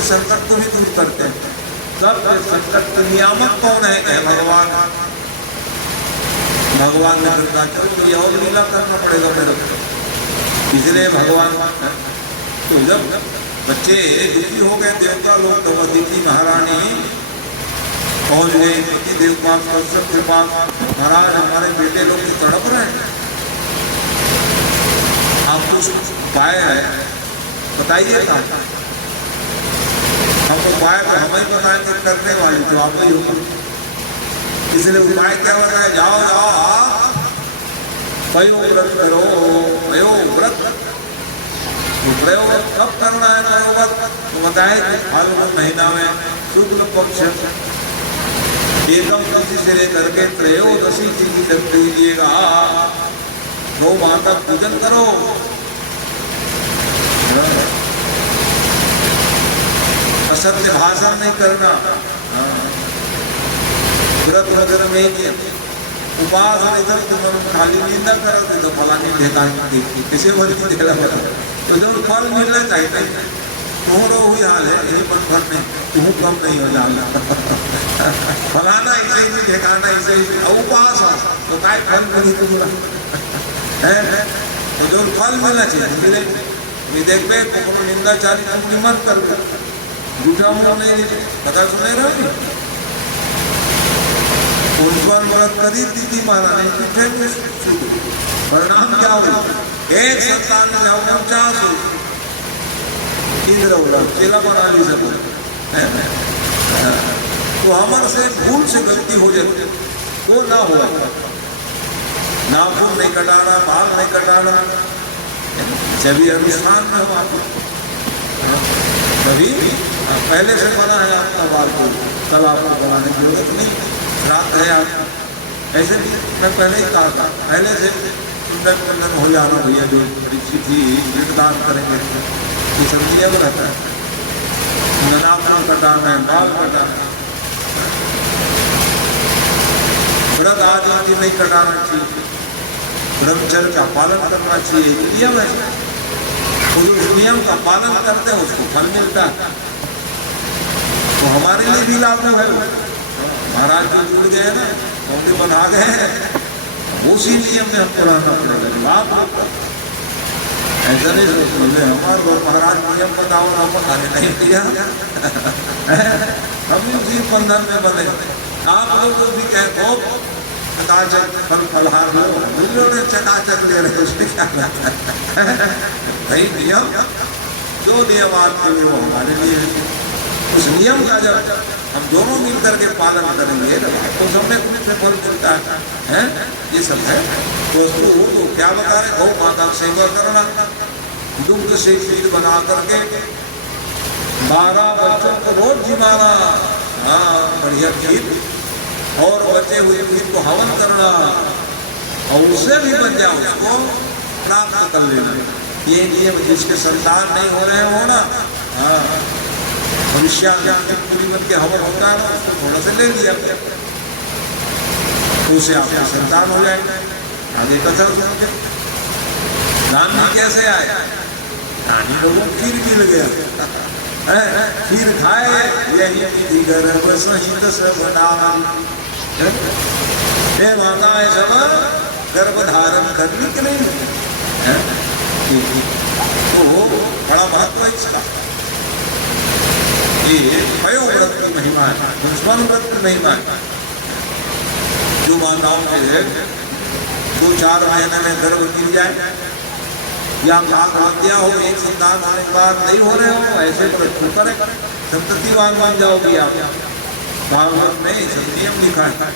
सबके संकट को भी दूर करते हैं। सबके संकट के नियामक कौन है? भगवान। भगवान ने कृपा करो तो ये और लीला करना पड़ेगा मेरे को, इसलिए भगवान। तो जब बच्चे दुखी हो गए, देवता लोग, तो अदिति महारानी पहुंच गए पति देव पास, कश्यप के पास। महाराज हमारे बेटे लोग तो तड़प रहे हैं, आप कुछ उपाय है बताइए ना। हमको उपाय तो हमें बताएंगे, करने वाली तो आप ही होगा, इसलिए उपाय क्या बताया? जाओ जाओ वयो व्रत करो, वयो व्रत। तो प्रयोग कब करना है? व्रत तो बताए फाल्गुन महीना में शुक्ल पक्ष एकम तिथि से लेकर के त्रयोदशी तिथि तक कीजिएगा। गौ माता पूजन करो, असत्य भाषण नहीं करना, व्रत वगैरह में नहीं, उपास इधर तुम खाली निंदा करो तो फलानी देता किसी को नहीं देला तो जब फल मिलना चाहिए। तुम्हारा वही हाल है, यही पर फल नहीं, तुम कम नहीं हो जाना फलाना ऐसे ही ठेकाना ऐसे ही उपास हो तो काय फल मिली तुमरा है। तो जो फल मिलना चाहिए मिले। देखते कोनो निंदाचारी तुम मत कर, झूठा मुँह नहीं पता सुने रहा उनपर व्रत करी दीदी महारानी परिणाम क्या हो? एक संतान में जाओ 50 इंद्र चेला बना ली सब। तो हमारे से भूल से गलती हो जाए तो ना हुआ, नाखून नहीं कटाना, बाल नहीं कटाना, जब ये अनुष्ठान में हुआ कभी पहले से बना है आपका बाल को, तब आपको बनाने की जरूरत नहीं। रात है आप ऐसे भी मैं पहले ही कहा था, पहले से सुंदर कंदन हो जाना भैया, जो परीक्षित ही पिंडदान करेंगे ये सब नियम रहता है। नाखून कटाना है, बाल कटाना है, व्रत आदि की नहीं कटाना चाहिए, ब्रह्मचर्य का पालन करना चाहिए, नियम है। तो जो नियम का पालन करते हैं उसको फल मिलता है, तो हमारे लिए भी लाभ है। महाराज जी जुड़ गए ना, मौके बना गए हैं, उसी नियम में हमको रहना पड़ेगा। लाभ ऐसा नहीं बोले हमारे महाराज नियम बताओ ना, बताने नहीं दिया हम उसी बंधन में बने। आप लोग को भी कहे हो चकाचक फल फलहार लो, उन्होंने चकाचक ले रहे उसमें क्या भाई नियम, जो नियम आपके लिए वो हमारे लिए। उस नियम का जब हम दोनों मिलकर के पालन करेंगे तो सबने से फल मिलता है। ये सब है। तो उसको क्या बता रहे? गौ माता सेवा करना, दुग्ध से खीर बना करके 12 बच्चों को रोज जिमाना, हाँ बढ़िया खीर, और बचे हुए खीर को हवन करना, और उससे भी बच जाओ उसको प्राप्त कर लेना। ये नियम जिसके संतान नहीं हो रहे हो ना, हाँ भविष्य पूरी बन के हवन होता है, उसको थोड़ा सा ले लिया तो उसे आपका संतान हो जाएगा। आगे कथा सुनोगे राम जी कैसे आए, रानी लोगों को खीर मिल गया, खीर खाए यही गर्भ सहित सब नाम, हे माताएं सब गर्भ धारण करने के लिए। तो बड़ा महत्व है इसका। ये वयो व्रत की महिमा है, दुश्मन व्रत की महिमा है। जो माताओं के 2-4 महीने में गर्भ गिर जाए या हत्या हो, एक संतान होने के बाद नहीं हो रहे हो, ऐसे व्रत करें, संततिवान बन जाओगी आप। भागवत में सब नियम लिखा है।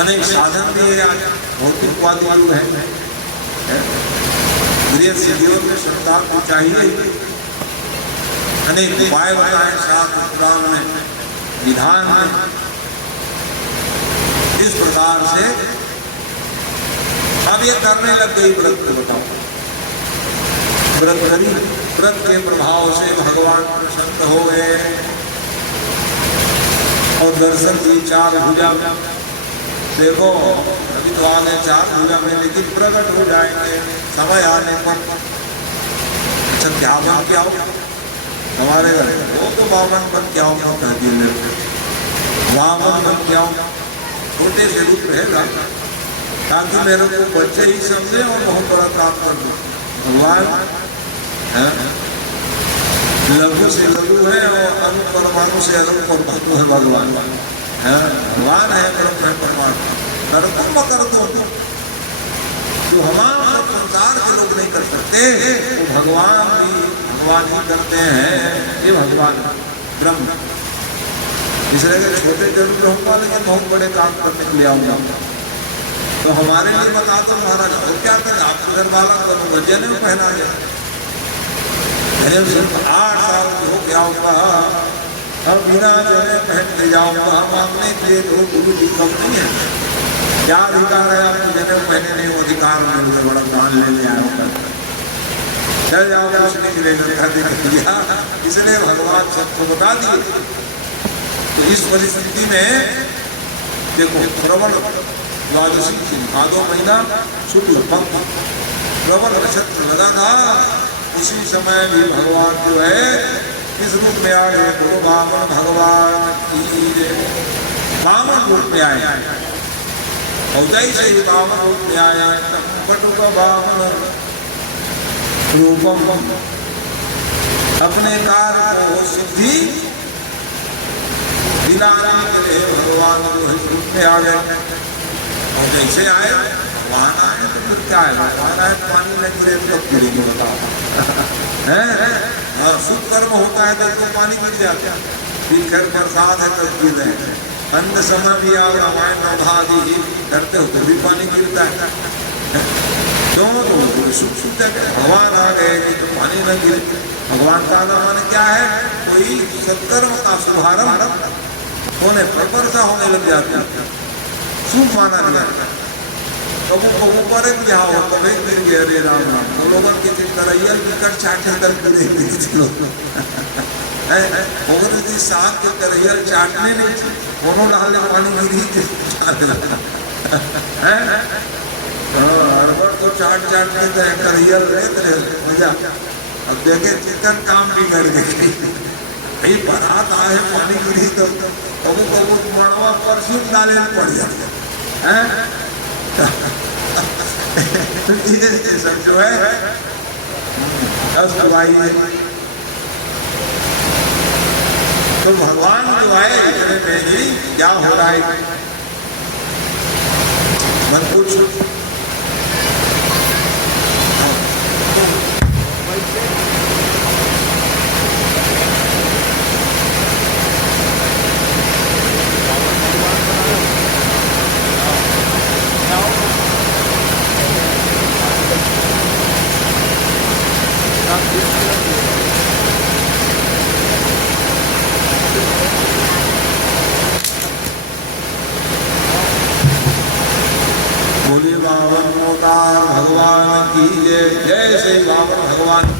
अनेक साधन भी है, आज भौतिकवादी युग है, गृह सिद्धियों में श्रद्धा को चाहिए। अनेक उपाय बताए शास्त्र पुराण में, विधान में। इस प्रकार से अब ये करने लग गई व्रत को। बताओ व्रत करी, व्रत के प्रभाव से भगवान प्रसन्न हो गए और दर्शन की 4 भुजा। देखो अभी तो आगे 4 भुजा में, लेकिन प्रकट हो जाएंगे समय आने पर। अच्छा क्या बन के आओ हमारे घर? वो तो वामन बन के आओ कह दिए मेरे को, वामन बन के आओ, छोटे से रूप रहेगा ताकि मेरे को बच्चे ही समझे और बहुत बड़ा काम कर दो। भगवान लघु से लघु है और अणु परमाणु से अणु परमाणु है। भगवान भगवान है परम है परमात्मा। कर तुम कर दो जो हमारा संसार के लोग नहीं कर सकते वो भगवान ही करते हैं। ये भगवान ब्रह्म इसलिए कि छोटे जरूर रहूंगा लेकिन बहुत बड़े काम करने के लिए आऊंगा। तो हमारे लिए बता दो महाराज और क्या करें? आपको घर वाला करो वजह नहीं पहना गया। मैंने सिर्फ 8 साल हो गया होगा अब बिना जने पहन के जाऊंगा मांगने के लिए तो गुरु जी कम नहीं है। क्या अधिकार है आपको जने पहने नहीं? वो अधिकार में बड़ा दान लेने आया होगा। चल जाओ कुछ नहीं मिलेगा। इसलिए भगवान सबको बता दिए। तो इस परिस्थिति में देखो प्रबल द्वादशी थी, भादो महीना शुक्ल पक्ष प्रबल नक्षत्र लगा था। उसी समय भी भगवान जो है इस रूप में आए गुरु वामन भगवान की वामन रूप में आए और जैसे ही वामन रूप में आया बटुक वामन रूपम अपने कार्य को सिद्धि दिलाने के लिए भगवान जो है रूप में आ गए। और जैसे आए भगवान आए तो फिर क्या है? भगवान आए पानी नहीं गिरे तो गिरेंगे बताओ है? शुभ कर्म होता है तो पानी गिर जाता है। फिर खैर बरसात है तो गिर रहे हैं। अंत समय भी आप रामायण नवभादी करते हो तो भी पानी गिरता है। दोनों सुख सुख भगवान आ गए कि तो पानी न गिरे। भगवान का आना माने क्या है? कोई सत्कर्म का शुभारंभ होने पर वर्षा होने लग जाती है। शुभ माना गया। कबू कबू पर जाओ कभी गिर गया रे राम राम तो लोगों की तरैयल विकट चाटे कर गिरे साग के तरैयल चाटने नहीं थी दोनों डाले पानी गिरी हड़बड़ तो चाट देते हैं तरैयल रहे मजा। अब देखे चिकन काम बिगड़ गई भाई बारात आए पानी गिरी तो कबू कबू मड़वा पर सूख डाले पड़ जाते हैं। ये सब जो है तो भगवान जो आए इतने में ही क्या हो रहा है मन कुछ बोले बावन मोकार भगवान की जय। जय श्री बावन भगवान।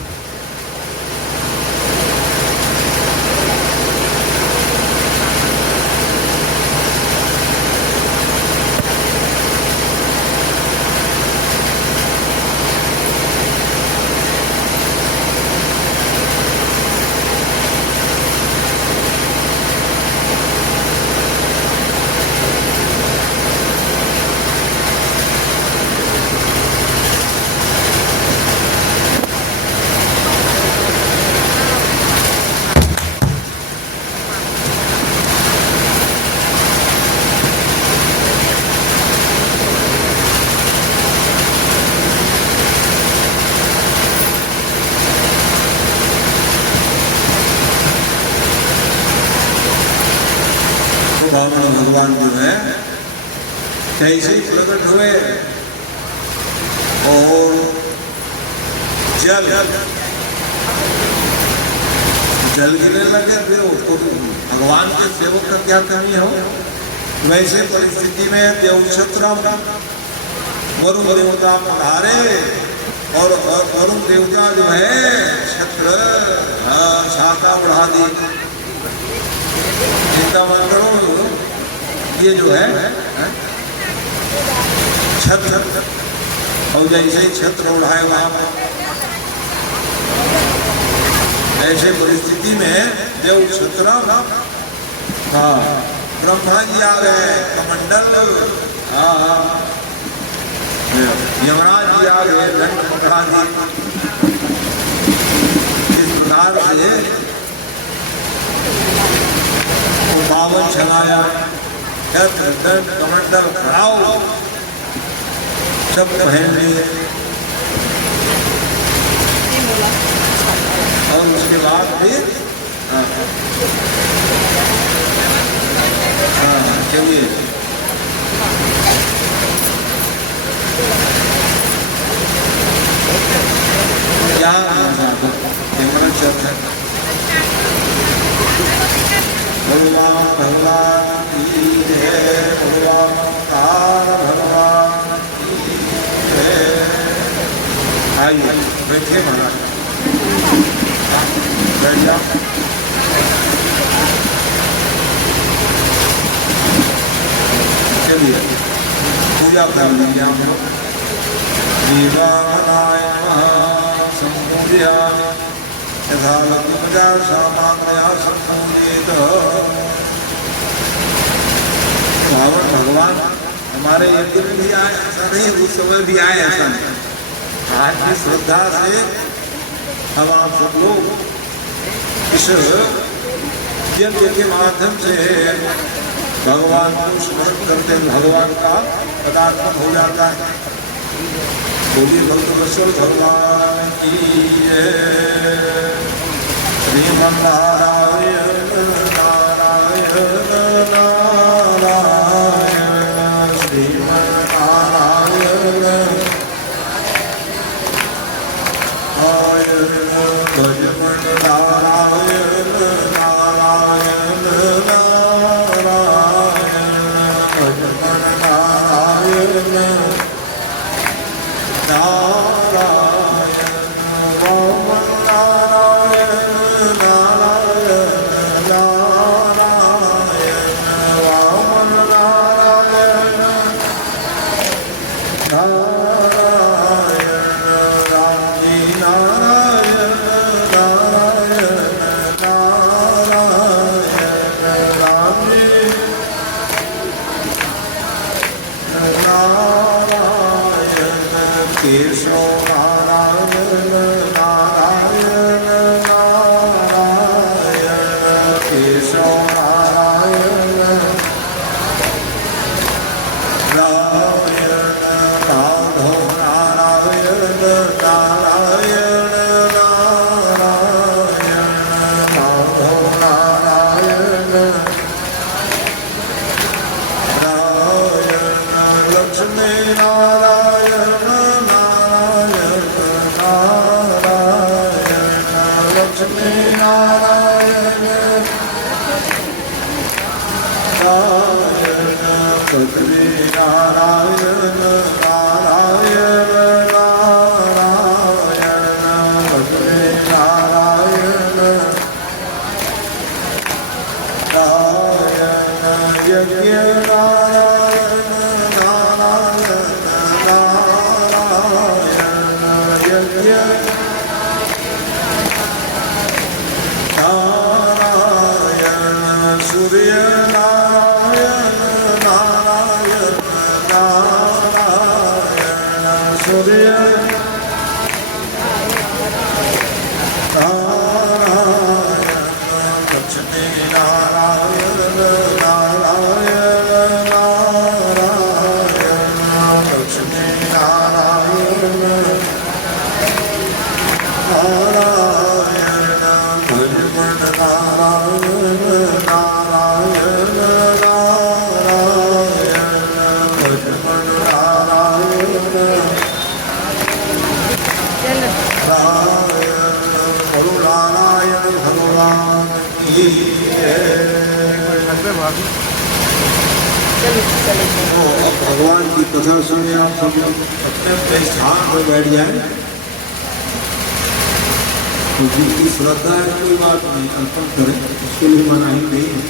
भगवान जो है कैसे ही प्रकट हुए और जल गिरने लगे। फिर उसको भगवान के सेवक का क्या कमी हो? वैसे परिस्थिति में देवछत्र वरुण देवता पधारे और वरुण देवता जो है छत्र शाखा बढ़ा दी। चिंता मत करो ये जो है छत्र और जैसे ही छत्र उड़ाए वहां ऐसे परिस्थिति में देव क्षत्र, हाँ ब्रह्मा जी आ गए, कमंडल, हाँ यमराज जी आ गए, दंड पकड़ा दी। इस प्रकार से वो बावन छलाया, दंड कमंडल खड़ाओ सब पहन लिए। और उसके बाद फिर चलिए क्या भगवान भगवान की जय, भगवान तार भगवान की जय। आइए बैठे महाराज, बैठ जाओ। चलिए पूजा कर लीजिए हम लोग। दीवानाय संपूज्य यथा लक्ष्मजा सामान्या संपूजित। रावण भगवान हमारे एक दिन भी आए ऐसा नहीं, उस समय भी आए ऐसा नहीं। आज की श्रद्धा से हम आप सब लोग इस यज्ञ के माध्यम से भगवान को स्मरण करते, भगवान का पदार्पण हो जाता है। बोलिए भक्तवत्सल भगवान की जय। श्रीमन्नारायण नारायण नारायण, श्रीमन्नारायण नारायण, भजमन नारायण नारायण नारायण, भजमन नारायण नारायण, वामन नारायण नारायण नारायण, वामन नारायण नारायण, राम जी नारायण नारायण नारायण, राम जी नारायण, केशव नारायण नारायण नारायण, केशव नारायण नारायण, माधव नारायण नारायण नारायण, माधव नारायण नारायण, लक्ष्मी नारायण नारायण नारायण, लक्ष्मी नारायण नारायण, पृथ्वी नारायण नारायण नारायण, पृथ्वी नारायण नारायण, यज्ञ नारायण नारायण नारायण, यज्ञ नारायण, सूर्य नारायण नारायण नारायण, सूर्य नारायण, लक्ष्मी नारायण नारायण नारायण, लक्ष्मी नारायण नारायण, भजमन नारायण नारायण नारायण, भजमन नारायण नारायण, करुणारायण भगवान की भगवान की कथा सुने। आप सब लोग अपने अपने स्थान पर बैठ जाए। तो जिनकी श्रद्धा है कोई बात नहीं, अर्पण करें, उसके लिए मनाही नहीं है।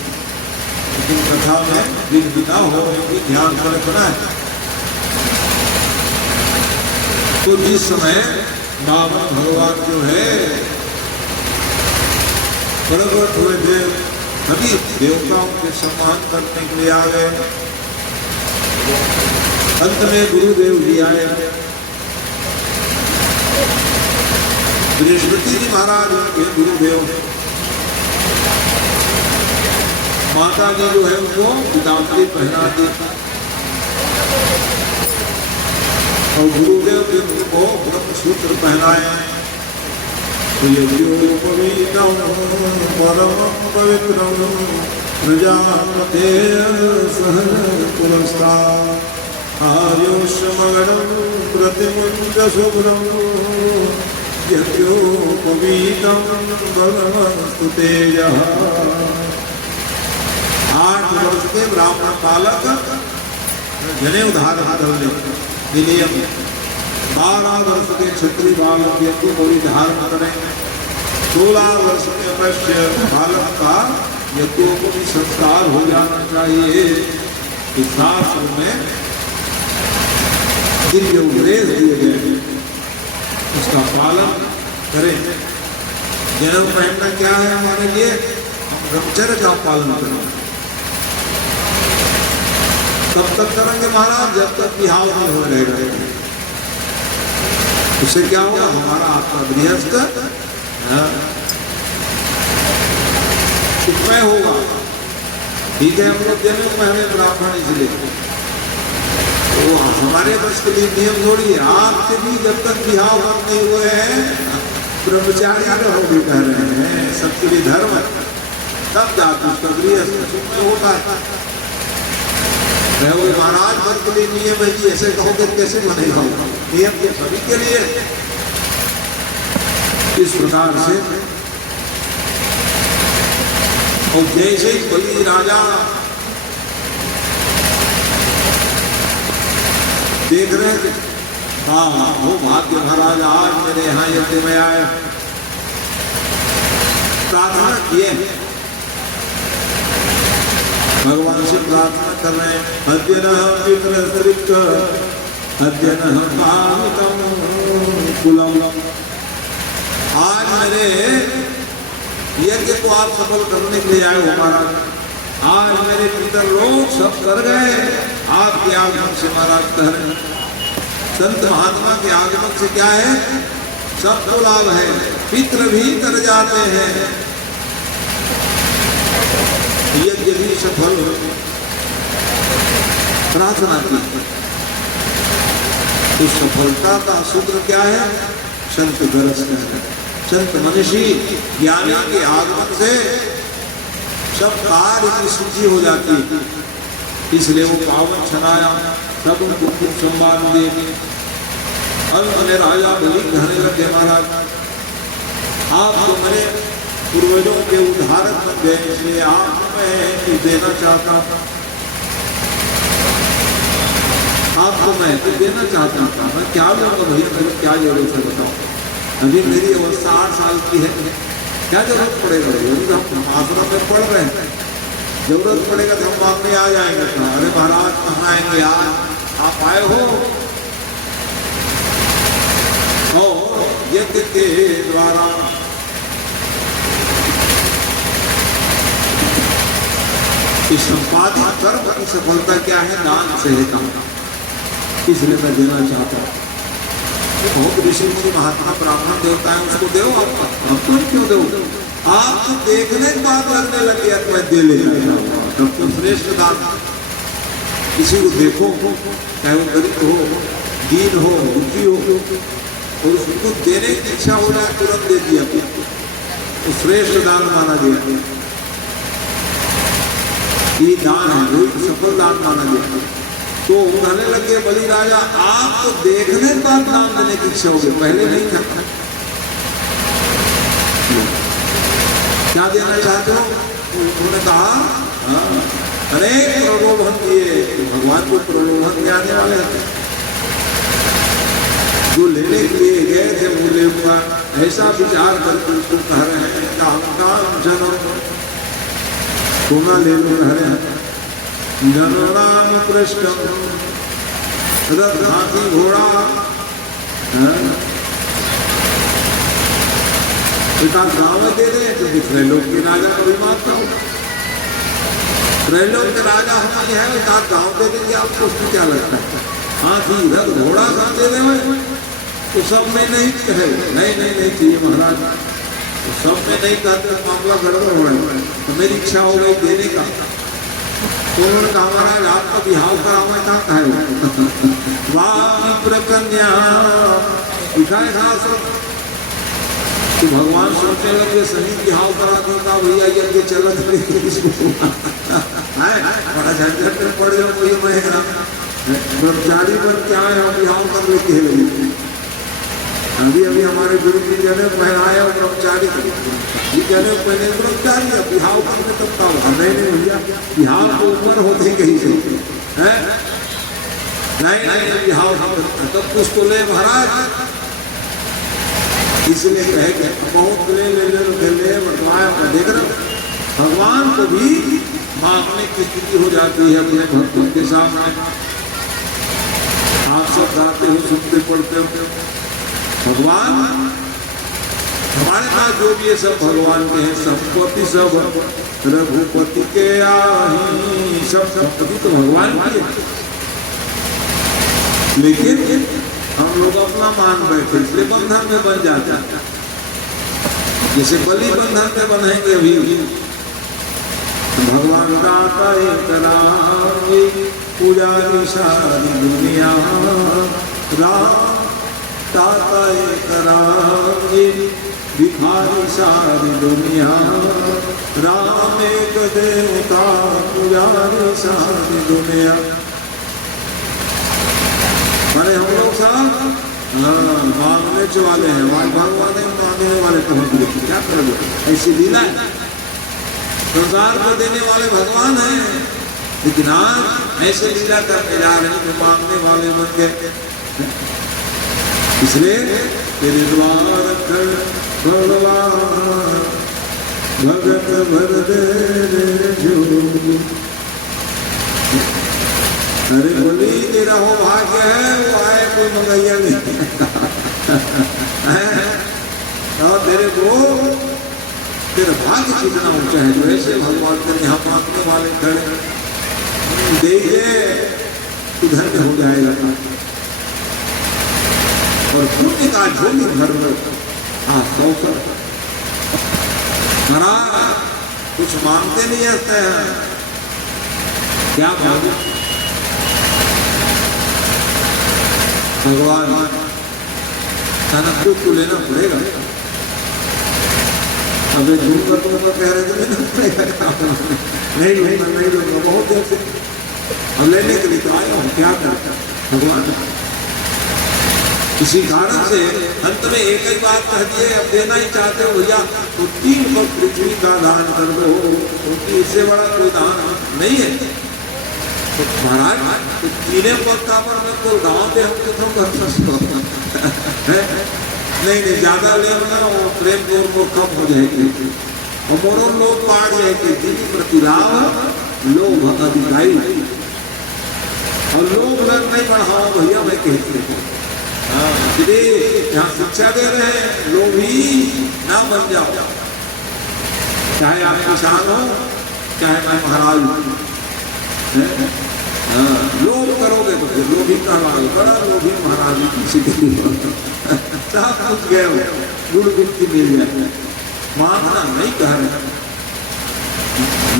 लेकिन कथा में विघ्नता हो भी ध्यान से रखना है। तो जिस समय रावण भगवान जो है प्रकट हुए देव सभी देवताओं के सम्मान करने के लिए आ गए। अंत में गुरुदेव जी आए। बृहस्पति जी महाराज के गुरुदेव, माता जी जो है उनको पीताम्बरी पहना दी और गुरुदेव के उनको ब्रह्मसूत्र पहनाए। तो यज्ञोपवीतं परम पवित्रं प्रजापते सहज पुरस्तात् आयुष्मगणं प्रतिमुञ्च शुभ्रं यज्ञोपवीतं भगवन्तु तेजः। 8 वर्ष के ब्राह्मण बालक जनेऊ धारण करने नियम, 12 वर्ष के क्षत्रिय बालक यज्ञ को धारण करें, 16 वर्ष के वैश्य बालक का यज्ञों को भी संस्कार हो जाना चाहिए। इस शास्त्र में दिव्य उपदेश दिए गए, उसका पालन करें। जन्म पहनना क्या है हमारे लिए? हम ब्रह्मचर्य का पालन करें। तब तक करेंगे महाराज जब तक विवाह नहीं हो रहेगा। उससे क्या होगा? हमारा आपका गृहस्थ सुखमय होगा। ठीक है, हम लोग जन्म पहले ब्राह्मण इसलिए तो हमारे बस के लिए नियम थोड़ी है। आपसे भी जब तक विवाह नहीं हुए हैं ब्रह्मचारी रहोगे कह रहे हैं, सबके लिए धर्म है, तब जाकर उसका गृहस्थ सुखमय होता है। महाराज वर्ग के लिए नियम है जी, ऐसे कहोगे कैसे बनेगा? नियम के सभी के लिए। इस प्रकार से और जैसे ही बलि राजा देख रहे हैं, हाँ वो भाग्य महाराज आज मेरे यहाँ यज्ञ में आए, प्रार्थना किए, भगवान से प्रार्थना कर रहे हैं। अद्यनः पितृसृक् अद्यनः पावितं कुलम्। आज मेरे यज्ञ को आप सफल करने के लिए आए हो महाराज। आज मेरे पितर लोग सब कर गए, आपके आगमन से महाराज कह रहे हैं। संत महात्मा के आगमन से क्या है? सबको लाभ है, पितृ भी कर जाते हैं, यज्ञ भी सफल। प्रार्थना की तो सफलता का सूत्र क्या है? संत दरस है। संत मनीषी ज्ञानी के आगमन से सब कार्य की सूची हो जाती है, इसलिए वो पावन छनाया सब उनको खूब सम्मान दिए। अंत में राजा बलि कहने लगे, महाराज आप तो मेरे पूर्वजों के उदाहरण बन गए, इसलिए आप मैं देना चाहता था, आपको मैं देना चाहता था। मैं क्या लूँगा भैया, मेरे क्या जरूरत है बताओ? अभी मेरी अवस्था 8 साल की है, क्या जरूरत पड़ेगा? हम आश्रम में पढ़ रहे हैं, जरूरत पड़ेगा तो हम बाद में आ जाएंगे। अरे महाराज कहाँ आएंगे यार, आप आए हो और यज्ञ के द्वारा इस संपादित कर्म की सफलता क्या है? दान से है काम, इसलिए मैं देना चाहता हूँ। बहुत ऋषि मुनि महात्मा ब्राह्मण देवता है, उसको दो आपका, अब तुम क्यों दो? आप तो देखने के बाद लगने लगे तो मैं दे ले जाऊंगा। तब तो श्रेष्ठ दान। किसी को देखो, चाहे वो गरीब हो, दीन हो, दुखी हो, और उसको देने की इच्छा हो जाए तुरंत दे दिया, तो श्रेष्ठ दान माना गया। ये दान है, वही सफल दान माना गया। तो कहने लगे बलि राजा, आप तो देखने के बाद दान देने की इच्छा होगी, पहले नहीं था। क्या देना चाहते हो? उन्होंने कहा अनेक प्रलोभन दिए, भगवान को प्रलोभन देने वाले थे। जो लेने के लिए गए थे वो ले हुआ, ऐसा विचार करके उसको कह रहे हैं काम जन्म सोना ले लो, कह रहे हैं जननाम कृष्ण रथ हाथी घोड़ा, गाँव में दे दे तो कि त्रैलोक के राजा को भी मारता हूँ। त्रैलोक के राजा हमारे है एक आध गाँव दे देंगे आपको, उसमें क्या लगता है? हाथी रथ घोड़ा सब दे देंगे तो सब में नहीं है, नहीं चाहिए महाराज, तो सब में नहीं कहते मामला गड़बड़ हो रहा है, तो मेरी इच्छा हो गई देने का। तो उन्होंने कहा महाराज आपका बिहाव करावा कहाँ है? वाह कन्या दिखाए था सब, तो भगवान सोचने लगे सही बिहाव करा देता भैया ये चलत बड़ा झंझट में पड़ जाओ कोई महेगा ब्रह्मचारी पर क्या है हम बिहाव कर लेते हैं। अभी हमारे गुरु जी जने पहनाया ब्रह्मचारी जने पहने ब्रह्मचारी बिहाव करने तब का नहीं भैया बिहाव को ऊपर होते कहीं से है नहीं बिहाव तब कुछ तो ले महाराज, इसलिए कहे कि बहुत ले बटवाया देख रहे भगवान को भी मांगने की स्थिति हो जाती है अपने भक्तों के सामने। आप सब गाते हो सुनते पढ़ते हो भगवान हमारे पास जो भी है सब भगवान के हैं, संपत्ति सब रघुपति के आही, सब संपत्ति तो भगवान की है, लेकिन हम लोग अपना मान बैठे इसलिए बंधन में बन जाते हैं। जैसे बलि बंधन में बनेंगे अभी भगवान दाता एक पुजारी सारी दुनिया राम दाता एक भिखारी सारी दुनिया राम एक देवता पुजारी सारी दुनिया। अरे हम लोग साहब मांगने वाले हैं, भगवान मांगने वाले पहुंच गए, क्या करोगे? ऐसी लीला है, संसार को देने वाले भगवान हैं, लेकिन आज ऐसे लीला करने जा रहे हैं जो मांगने वाले बन गए। इसलिए तेरे द्वार भगवान भगत भर दे जो। अरे बोली तेरा हो भाग्य है वो आए कोई मंगैया नहीं और तेरे को तेरा भाग्य कितना ऊंचा है जो ऐसे भगवान के यहाँ मांगने वाले खड़े देखिए उधर में हो जाएगा और पुण्य का झोली भर लो। कुछ मांगते नहीं आते हैं, क्या मांगे भगवान कुछ तो लेना पड़ेगा। अबे झूठा तो कह रहे थे लेना पड़ेगा, नहीं लूंगा बहुत देर से, अब लेने के लिए तो आया हूँ, क्या करता भगवान। इसी कारण से अंत में एक ही बात कह दिए, अब देना ही चाहते हो भैया तो 3 पग पृथ्वी का दान कर दो, क्योंकि इससे बड़ा कोई दान नहीं है। तो महाराज तो 3 पग का पर मैं तो गाँव पे हम तो नहीं ज्यादा ले वो प्रेम को कम हो जाएगी और मोरो लोग बाढ़ जाएगी। जिनकी प्रतिलाभ लोग अधिकारी और लोग नहीं बढ़ाओ भैया मैं कहती हूँ। यहाँ शिक्षा दे रहे हैं लोग ही ना बन जाओ, चाहे आप किसान हो चाहे मैं महाराज हूँ। लोभ करोगे तो फिर लोभी कहलाओगे, बड़ा लोभी महाराज किसी के सब कुछ गए गुड़ गुप्ती मिल जाए। मानना नहीं कह रहे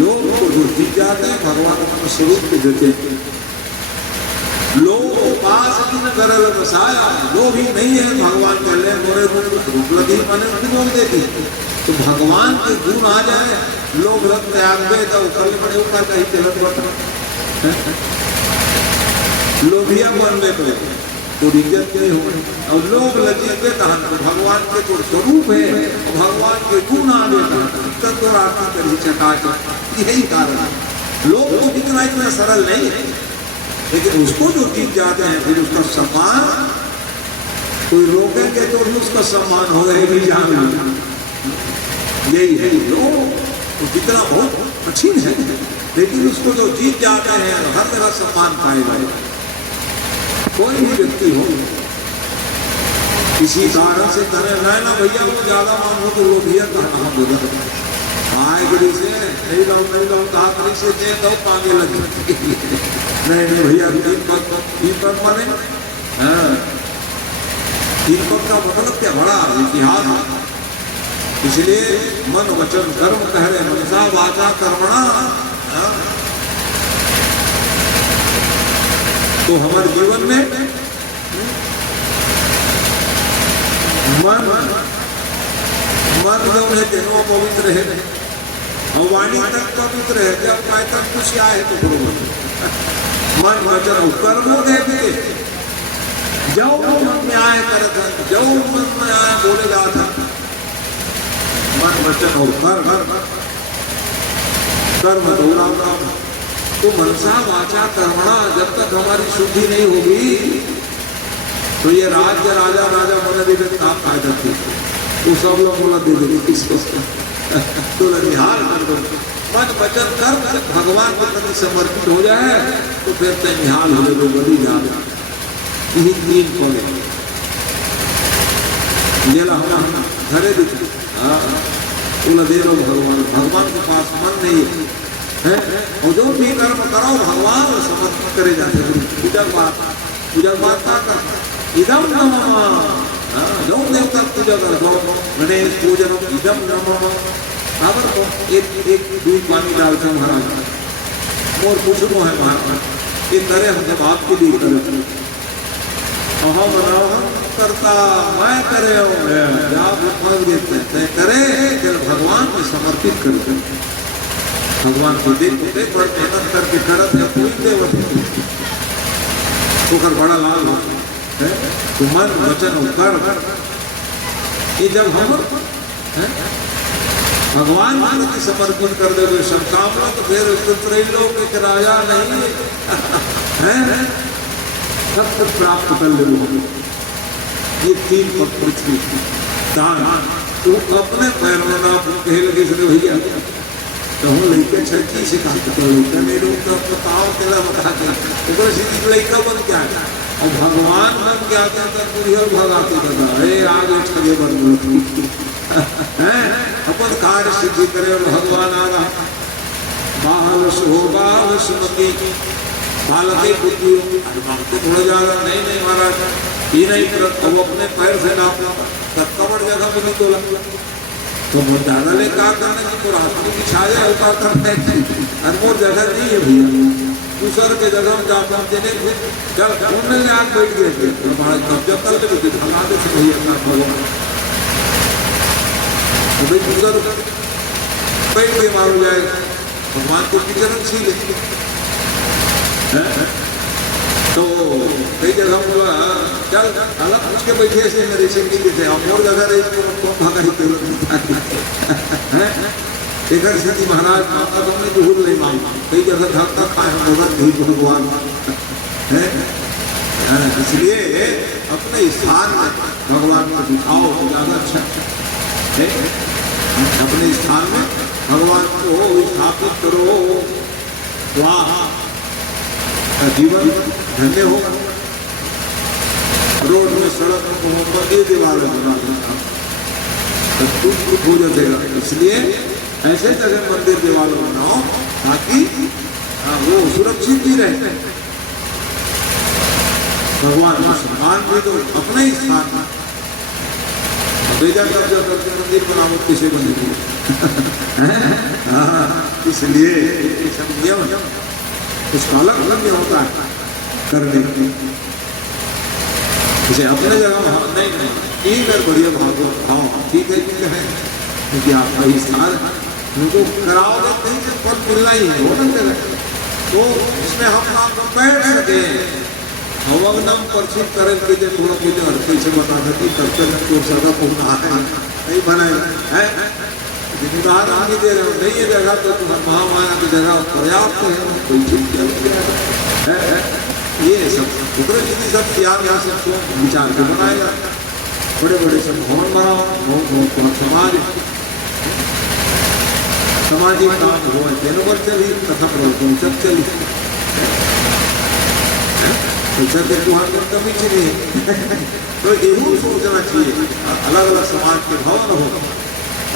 लोग को जो जीत जाते हैं भगवान अपने स्वरूप के देते हैं। लोग पास दिन करल बसाया, लोग ही नहीं है भगवान कह ले मोरे उपलब्धि माने बोल देती। तो भगवान के गुण आ जाए लोग रख त्याग दे तो कल बड़े ऊपर कहीं चलत बट लोभिया बनने पे तो इज्जत नहीं हो और लोग लगे कहा तो भगवान के जो स्वरूप है भगवान के गुण आने का तो आरती करी चकाचक। यही कारण है लोग को दिखना इतना सरल नहीं है, लेकिन उसको जो जीत जाते हैं फिर उसका सम्मान कोई रोकेंगे तो भी उसका सम्मान हो गए भी जान। यही है लोग तो जितना बहुत कठिन है, लेकिन उसको जो जीत जाते हैं हर तरह सम्मान पाएगा। कोई भी व्यक्ति हो किसी कारण से कहे ना भैया वो ज्यादा मांगो तो वो भैया कहा बोला हाजगरी से नहीं लो धाकरी से दे दो मांगे लगे नहीं भैया तीन पद माने तीन पद का मतलब क्या बड़ा इतिहास। इसलिए मन वचन कर्म कह रहे मनसा वाचा कर्मणा। तो हमारे जीवन में मन जो है तेनों पवित्र है और वाणी तक पवित्र है। जब मैं तक कुछ आए तो गुरु मन वचन कर्मों दे दिए जो मन में आए कर जो मन में आए बोले जाता मन वचन और कर्म दोहरा काम। तो मनसा वाचा कर्मणा जब तक हमारी शुद्धि नहीं होगी तो ये राज्य राजा मन दे काम फायदा थी वो सब लोग बोला दे देंगे किसको तो निहाल कर दो। मन वचन कर्म भगवान के प्रति समर्पित हो जाए तो फिर तो निहाल हो गए बड़ी जा यही तीन पौधे हम घरे दिखे दे लो भगवान के पास मन नहीं है और जो भी कर्म करो भगवान समर्पित करे जाते पूजा बात क्या करता इदम नमः जो देवता पूजा कर दो गणेश पूजन इदम नमः बराबर को एक दूध पानी डालते हैं महाराज और कुछ है महाराज ये करे हम जब आपके लिए करे अहम करता मैं करे करे जब भगवान में समर्पित करते भगवान को देखते बड़ मेहनत करके करत है कोई देवत होकर बड़ा लाल है तो मन वचन और कर्म ये जब हम भगवान को समर्पित कर दे सब काम तो फिर त्रैलोक के राजा नहीं है सब कुछ प्राप्त कर ले ये तीन पद पृथ्वी दान तो अपने पैरों में आप कहे लगे सके भैया तो हम लड़के छठी से कहा तो लड़का नहीं रोकता तो ताव तेरा बता के सीधी लड़का बन क्या और भगवान बन क्या कहता पूरी भगाते दादा अरे आगे छगे बन अपन कार्य सिद्धि करे भगवान आ रहा बाल हो बाल सुमति बालके बुद्धि तो थोड़ा ज्यादा नहीं महाराज ये नहीं करता वो अपने पैर से नाप कमर जगह में नहीं तोला तो वो ज्यादा ले क्या करने की तो रास्ते की छाया उतार करते हैं अनमोल जगह नहीं है भैया दूसर के जगह में जाता देने जब घूमने में आग बैठ गए थे तो हमारे कब्जा कर ले भगा दे से भैया अपना भगवान तो भाई दूसर बैठ के मारो जाएगा भगवान को किचन छीले तो कई जगह बोला चल अलग पूछ के बैठे ऐसे मेरे से नहीं थे हम और जगह रही तो भागा ही एक स्थिति महाराज माता तो हमने भूल नहीं मांगा कई जगह धक्का खाए हम नहीं भगवान है इसलिए अपने स्थान में भगवान को दिखाओ तो ज्यादा अच्छा है अपने स्थान में भगवान को स्थापित करो वहाँ जीवन धन्य होगा। रोड में सड़क में मोहब्बत ये दीवार बना कुछ हो जाएगा इसलिए ऐसे जगह मंदिर दीवार बनाओ ताकि वो सुरक्षित भी रहे भगवान का सम्मान भी तो अपने ही स्थान में बेजा कब्जा करके मंदिर बनाओ किसे बनेगी इसलिए सब नियम उसका अलग अलग होता है करने की इसे अपने जगह नहीं ठीक है बढ़िया भाव ठीक है क्योंकि आपका ही स्थान उनको कराओगे कहीं से पद मिलना ही है वो जगह तो इसमें हम आप बैठ सके अवगनम परिचित करें कि जो थोड़ा कुछ अर्थ से बता सकती कर्तव्य को सदा पूर्ण नहीं बनाएगा है उदाहरण आगे दे रहे हो नहीं ये जगह तो महामाया की जगह पर्याप्त है कोई चीज है ये सब कुदरत की सब प्यार यहाँ से विचार के बनाएगा बड़े बड़े सब भवन बनाओ बहुत समाज सामाजिक काम हो तेनों चली कथा सब चली के कुहार में कमी चाहिए तो यही सोचना चाहिए अलग अलग समाज के भवन हो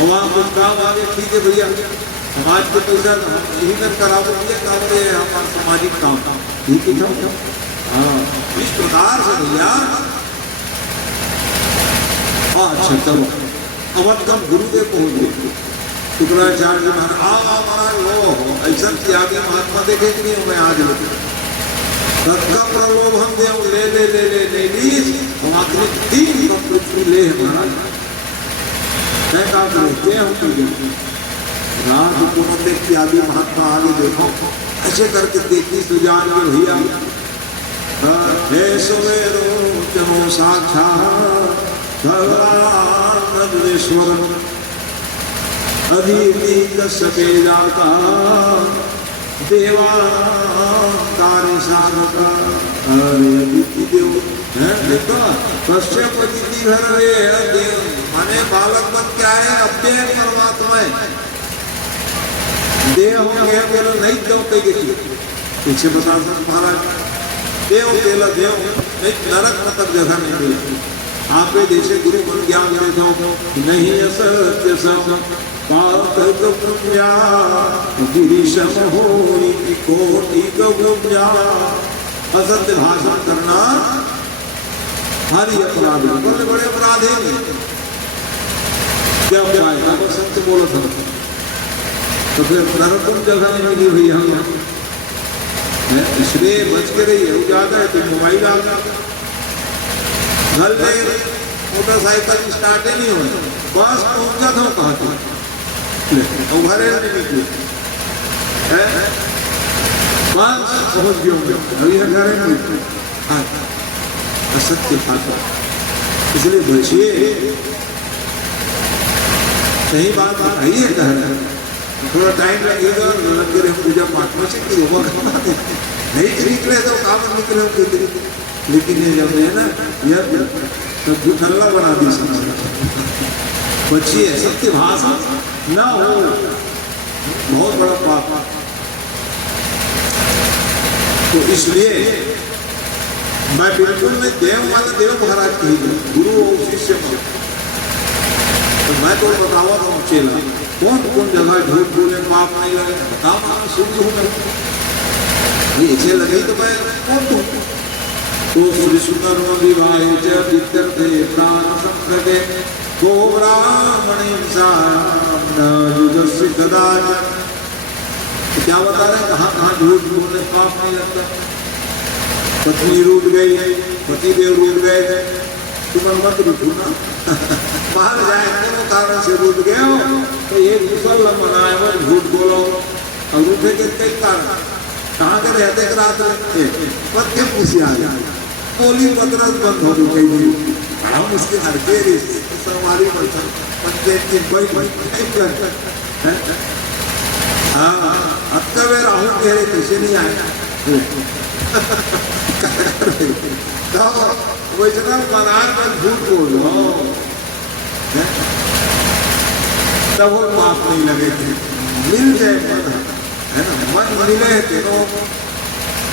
और वहाँ कुछ काम आगे ठीक है भैया समाज के पैसा यही कर करावो ये काम है हमारा सामाजिक काम ठीक है। हाँ इस प्रकार से भैया अच्छा चलो अब कम गुरुदेव पहुंच गए शुक्राचार्य महाराज लो ऐसा त्यागी महात्मा देखे कि नहीं मैं आज लोग सबका प्रलोभन दे ले ले ले ले ले ली हम आखिरी 3 कप पृथ्वी ले महाराज मैं काम करें हम रात को देखती आदि महात्मा आगे देखो ऐसे करके देखती सुजान में भैया हे सवेरो चलो साक्षात भगवान नंदेश्वर अदिति कश्यपे जाता देवा कार्य साधका अरे अदिति देव है देखो कश्यप अदिति घर रे देव माने बालक बन क्या है अव्यय परमात्मा है देव हो गया बोलो नहीं देव कही गई पीछे बता महाराज देव देला देव नहीं नरक मतलब जगह नहीं मिला आप जैसे गुरु बन ज्ञान दे दो नहीं असत्य सब पात गुप्या गिरीशम होई कोटि गुप्या असत्य भाषण करना भारी अपराध बड़े बड़े अपराध है क्या क्या सत्य बोलो था तो फिर नरक जगह नहीं मिली हुई हम इसलिए बच के रही है ज्यादा है तो मोबाइल आ गया घर में मोटरसाइकिल स्टार्ट ही नहीं हुआ बस पहुंचा था कहा था घरे नहीं निकले बस पहुंच गए अभी घरे नहीं निकले असत्य भाषा इसलिए बचिए सही बात बताइए कह रहे थोड़ा टाइम लगेगा लगे पूजा पाठ में से कि नहीं निकले तो काम निकले लेकिन ये जब है ना यह तो झूठल्ला बना दी बचिए सत्य भाषा न हो बहुत बड़ा पाप तो इसलिए मैं बिल्कुल में देव माने देव महाराज की गुरु और शिष्य तो मैं तो बतावा था चेला कौन जगह झूठ बोले पाप नहीं लगे बताओ शुरू हो गए ऐसे लगे तो मैं कौन तू तो श्री सुंदर विवाहे विद्यर्थे प्राण संप्रदे गो ब्राह्मणे युजस्य कदाचन तो क्या बता रहे कहाँ झूठ बोलने पाप नहीं लगता पत्नी रूठ गई है पति देव रूठ गए थे तुम मत रूठो ना बाहर जाए दोनों कारण से रूठ गए हो तो ये मुसल्ला मनाए हुए झूठ बोलो और रूठे के कई कारण कहाँ के रहते रात रहते पद के पूछे आ जाए टोली मद्रास बंद हो गई हम उसके घर के सरवारी पंचायत की बड़ी हाँ अब का वे राहुल कह रहे कैसे नहीं आए तो वैष्णव बनार पर झूठ बोलो तब वो पाप नहीं लगे थे मिल जाए मन है ना मन मिले तीनों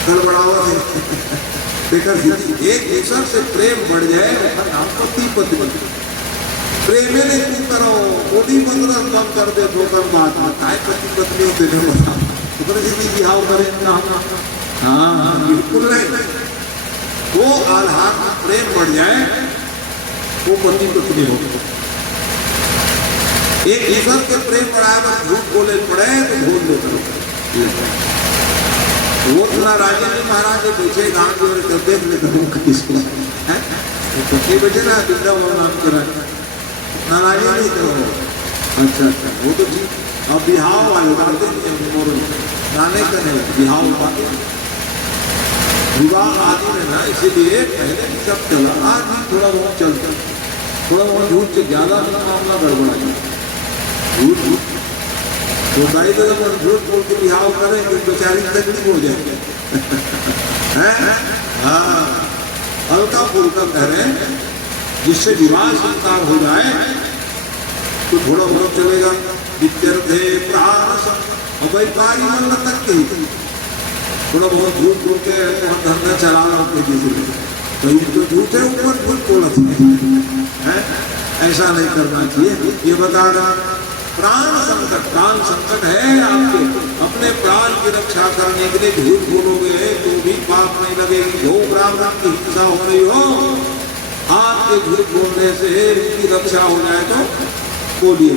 गड़बड़ावा देखा एक दूसरे से प्रेम बढ़ जाए नाम पति पत्नी प्रेम नहीं तू करो मोदी मंत्र कम कर दे ठोकर बात काय पति पत्नी होते बिहाव करे हाँ बिल्कुल नहीं वो आधार में प्रेम बढ़ जाए वो पति पत्नी हो एक दूसरे के प्रेम बढ़ाए पर झूठ बोले पड़े तो भूल लेते वो अपना राजेंद्र महाराज के पीछे गांव की ओर करते किसको पति बैठे ना बिंदा वो नाम करा नाराजी नहीं तो अच्छा अच्छा वो तो ठीक अब बिहाव वाले बातें गाने का नहीं बिहाव बातें विवाह आदि में ना इसीलिए पहले सब चला आज भी थोड़ा बहुत चलता थोड़ा बहुत झूठ से ज्यादा मामला गड़बड़ा झूठ तो भाई तो झूठ बोल के बिहाव करें तो बेचारी तकलीफ हो जाए हाँ हल्का फुल्का कह रहे जिससे विवाह संस्कार हो जाए तो थोड़ा बहुत चलेगा विद्यर्थे प्राण और भाई पारी मन तक के थोड़ा बहुत झूठ बोल के धंधा चला रहा हूँ किसी तो ये तो झूठ है ऊपर झूठ बोला है ऐसा नहीं करना चाहिए ये बता रहा प्राण संकट है आपके, अपने प्राण की रक्षा करने के लिए झूठ बोलोगे तो भी पाप नहीं लगेगी। जो ब्राह्मण की हिंसा हो रही हो, आपके झूठ बोलने से उसकी रक्षा हो जाए तो बोलिए।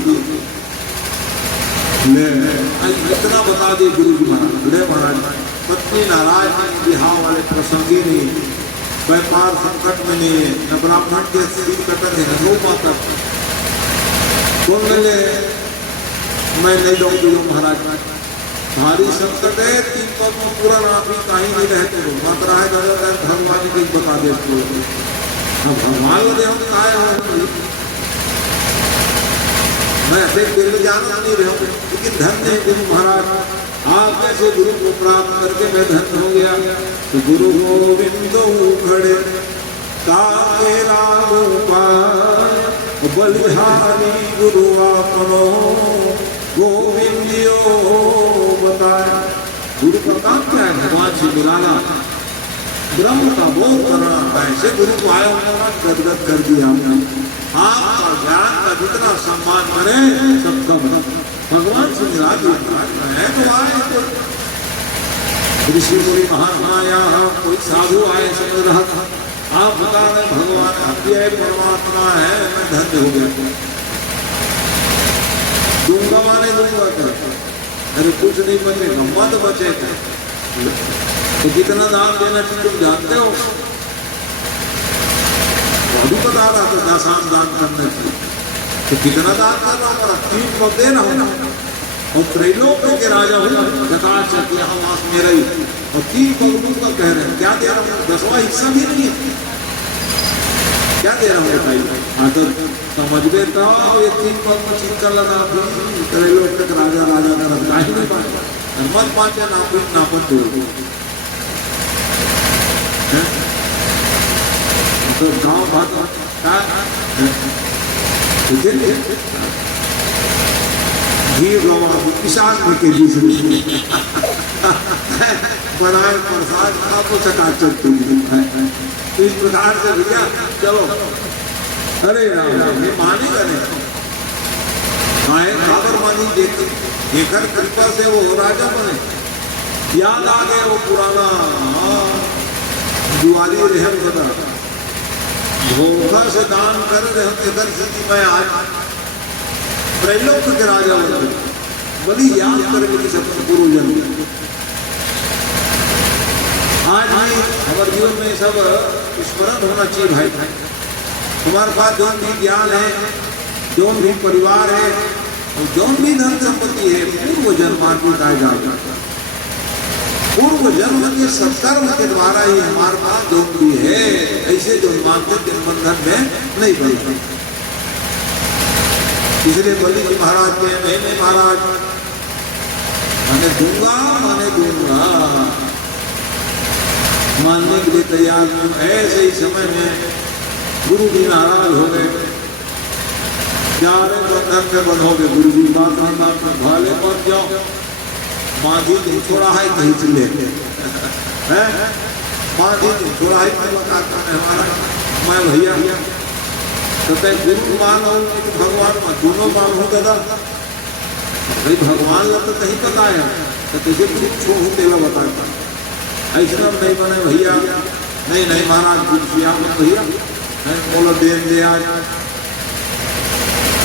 इतना बता दिए गुरु जी महाराज। बड़े महाराज पत्नी नाराज नहीं, बिहार वाले प्रसंगी नहीं, व्यापार संकट में नहीं है, न ब्राह्मण के शरीर कटक है, न माता बोल लगे मैं नहीं लूंगी महाराज, भारी संकट है, 3 पद में पूरा रात्रि कहीं नहीं रहते हो, मात्रा है भगवान की बता दे। भगवान लगे हम काय हो, मैं ऐसे दिल जाना नहीं रहा, लेकिन धन्य है गुरु महाराज, आप ऐसे गुरु को प्राप्त करके मैं धन्य हो गया। तो गुरु गोविंद खड़े काके राम पाए, बलिहारी गुरु आपनो गोविंदियो बताया। गुरु का काम क्या है? भगवान से मिलाना, ब्रह्म का बोध करना। ऐसे गुरु को आया होना गदगद कर दिया हमने। आपका ज्ञान का जितना सम्मान करे सब कम, भगवान से मिला दिया है। तो आए तो ऋषि मुनि महात्मा या कोई साधु आए समझ रहा था, आप बता रहे भगवान अव्यय परमात्मा है, मैं धन्य हो गया। दूंगा माने दूंगा कर, अरे कुछ नहीं बचेगा, मत बचेगा। तो कितना दान देना तुम जानते हो? अभी बता रहा था दासान दान करने से, तो कितना दान करना पड़ा? 3 पद देना होना, और त्रैलोक के राजा हुआ जटाचक्र मेरा ही, और 3 पद का कह रहे हैं। क्या दे रहा हूँ? 10वां हिस्सा भी नहीं है, क्या दे रहा हूँ बताइए? हाँ तो समझ गए तो ये 3 पद में चिंता लगा, त्रैलोक तक राजा राजा का रखता ही नहीं पाए, मत पाचे नापन दो। तो गाँव भाग घी गवा किसान के बीच में बनाए प्रसाद आपको चकाचक। तो इस प्रकार से भैया चलो, अरे राम ये मानेगा नहीं, आए खबर मानी देखकर कृपा से वो राजा बने। याद आ गया वो पुराना जुआरी रहन बता, धोखा से दान कर रहे स्थिति में आज त्रैलोक के राजा बने। बड़ी याद करके सबसे गुरुजन आज भी हमारे जीवन में सब स्मरण होना चाहिए। भाई तुम्हारे पास जो भी ज्ञान है, जो भी परिवार है, और जो भी धन संपत्ति है, पूर्व जन्मार्जित आए जाता है। पूर्व जन्म के सत्कर्म के द्वारा ही हमारे पास जो भी है, ऐसे जो मानते दिन बंधन में नहीं बनते। इसलिए बलि जी महाराज के मैंने महाराज माने दूंगा मानने के लिए तैयार हूँ। ऐसे ही समय में गुरु जी नाराज हो गए, प्यारे बंधन में बंधोगे गुरु जी बात भाले मत जाओ, माधी तुम छोड़ा है कहीं से लेते हैं, माधी तुम छोड़ा है मैं बताता है हमारा मैं भैया तो गुरु मान और भगवान मान दोनों मान हो गदा भाई। भगवान लग तो कहीं पता है तो तुझे कुछ होते हुए बताता ऐसा नहीं बने भैया, नहीं महाराज गुरु मत भैया बोलो देन दे आज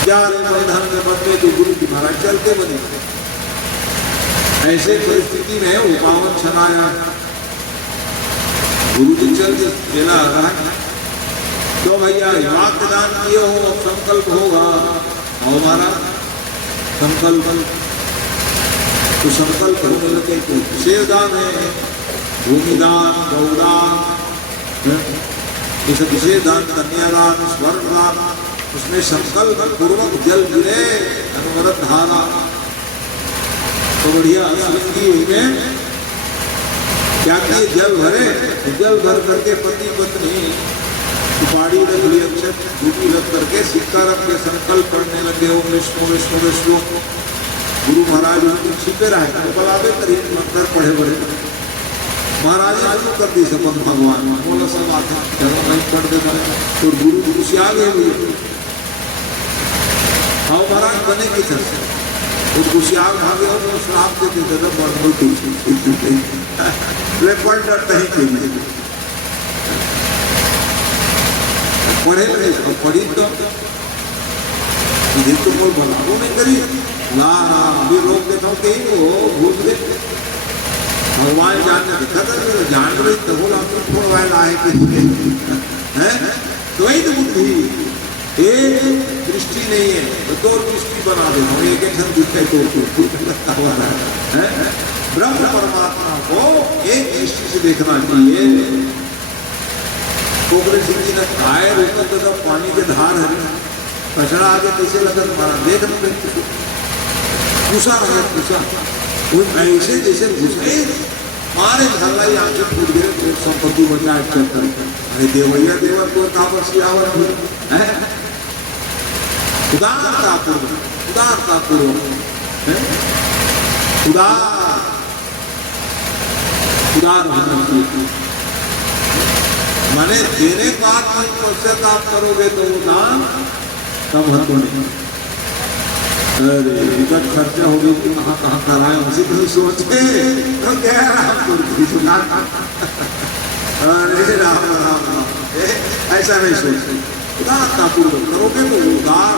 जा रहे धन के बदले तो गुरु जी महाराज चलते बने। ऐसे परिस्थिति में वो पावन छनाया गुरु जी चलते चला रहा। तो भैया वाक्य दान किए हो, संकल्प होगा और हमारा संकल्प तो संकल्प होने लगे तो विशेष दान है, भूमिदान गौदान, ये सब विशेष दान, कन्यादान, स्वर्ण दान, उसमें संकल्प पूर्वक जल गिरे अनुवरत धारा। तो बढ़िया शिवजी में क्या किए जल भरे, जल भर करके पति पत्नी सुपारी रख ली, अक्षत धूपी रख करके सिक्का रख के संकल्प करने लगे। ओम विष्णु विष्णु विष्णु। गुरु महाराज उनके छिपे रहे बलावे करीब मंत्र पढ़े बड़े महाराज शुरू कर दी सपन भगवान बोला सब आते धर्म नहीं पढ़ देता तो गुरु गुरु से आ गए। हाँ महाराज बने की तरफ कुशियार भागे हो तो श्राप देते थे कोई डरता ही क्यों नहीं पढ़े पढ़ी तो ये तो कोई बनाओ नहीं करी ना अभी लोग देखा कहीं वो भूल गए भगवान जानने दिखा था जान रही तो बोला थोड़ा वाय लाए हैं तो वही तो बुद्धि एक दृष्टि नहीं है तो दो दृष्टि बना दे हम एक एक दिखते तो लगता हुआ है ब्रह्म परमात्मा को एक दृष्टि से देखना चाहिए। कोबरे सिंह जी ने खाए रोका तो पानी के धार है कचरा आगे कैसे लगा तुम्हारा देख लो घुसा रहे घुसा ऐसे जैसे घुसे मारे झल्लाई आंखें फूट गए संपत्ति बचा अरे देवैया देवा को तापसी आवत है उदारतापूर्वक उदार होना चाहिए माने देने का पश्चाताप करोगे तो वो दान कब हतो नहीं अरे इनका खर्चा हो गई कहाँ कहाँ कराए उसी को सोचे तो कह रहा अरे राम राम राम ऐसा नहीं सोचे उदारतापूर्वक करोगे तो उदार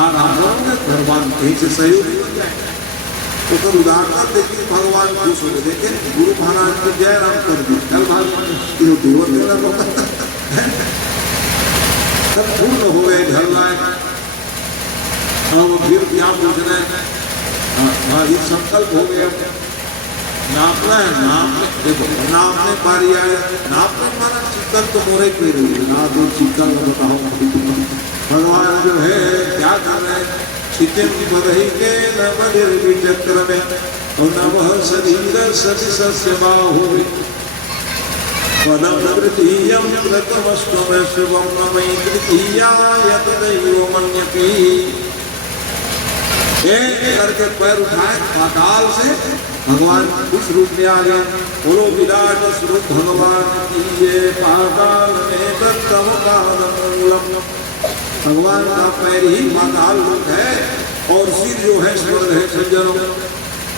आप करोगे भगवान कहीं से सहयोग बन जाएगा तो फिर उदारता देखिए भगवान खुश हो देखे गुरु महाराज को जय राम कर दी कल भगवान सब पूर्ण हो गए घर लाए अब फिर क्या पूछ रहे हैं ये संकल्प हो गया नापना है नापने देखो नापने पारी आए नापने माना चिकन तो मोरे पे रही ना तो चिकन का बताओ भगवान जो है क्या कर रहे हैं चिकन की बरही के न बधिर चक्र में और न वह शरीर सति सस्य बाहु पदम तृतीयम प्रथमस्त्वम शिवम नमः तृतीयाय तदैव मन्यते एक करके पैर उठाए पाताल से भगवान उस रूप में आ गया बोलो विराट स्वरूप भगवान की ये पाताल में दत्तम पादमूलम भगवान का पैर ही पाताल लोक है और सिर जो है स्वर्ग है सज्जनों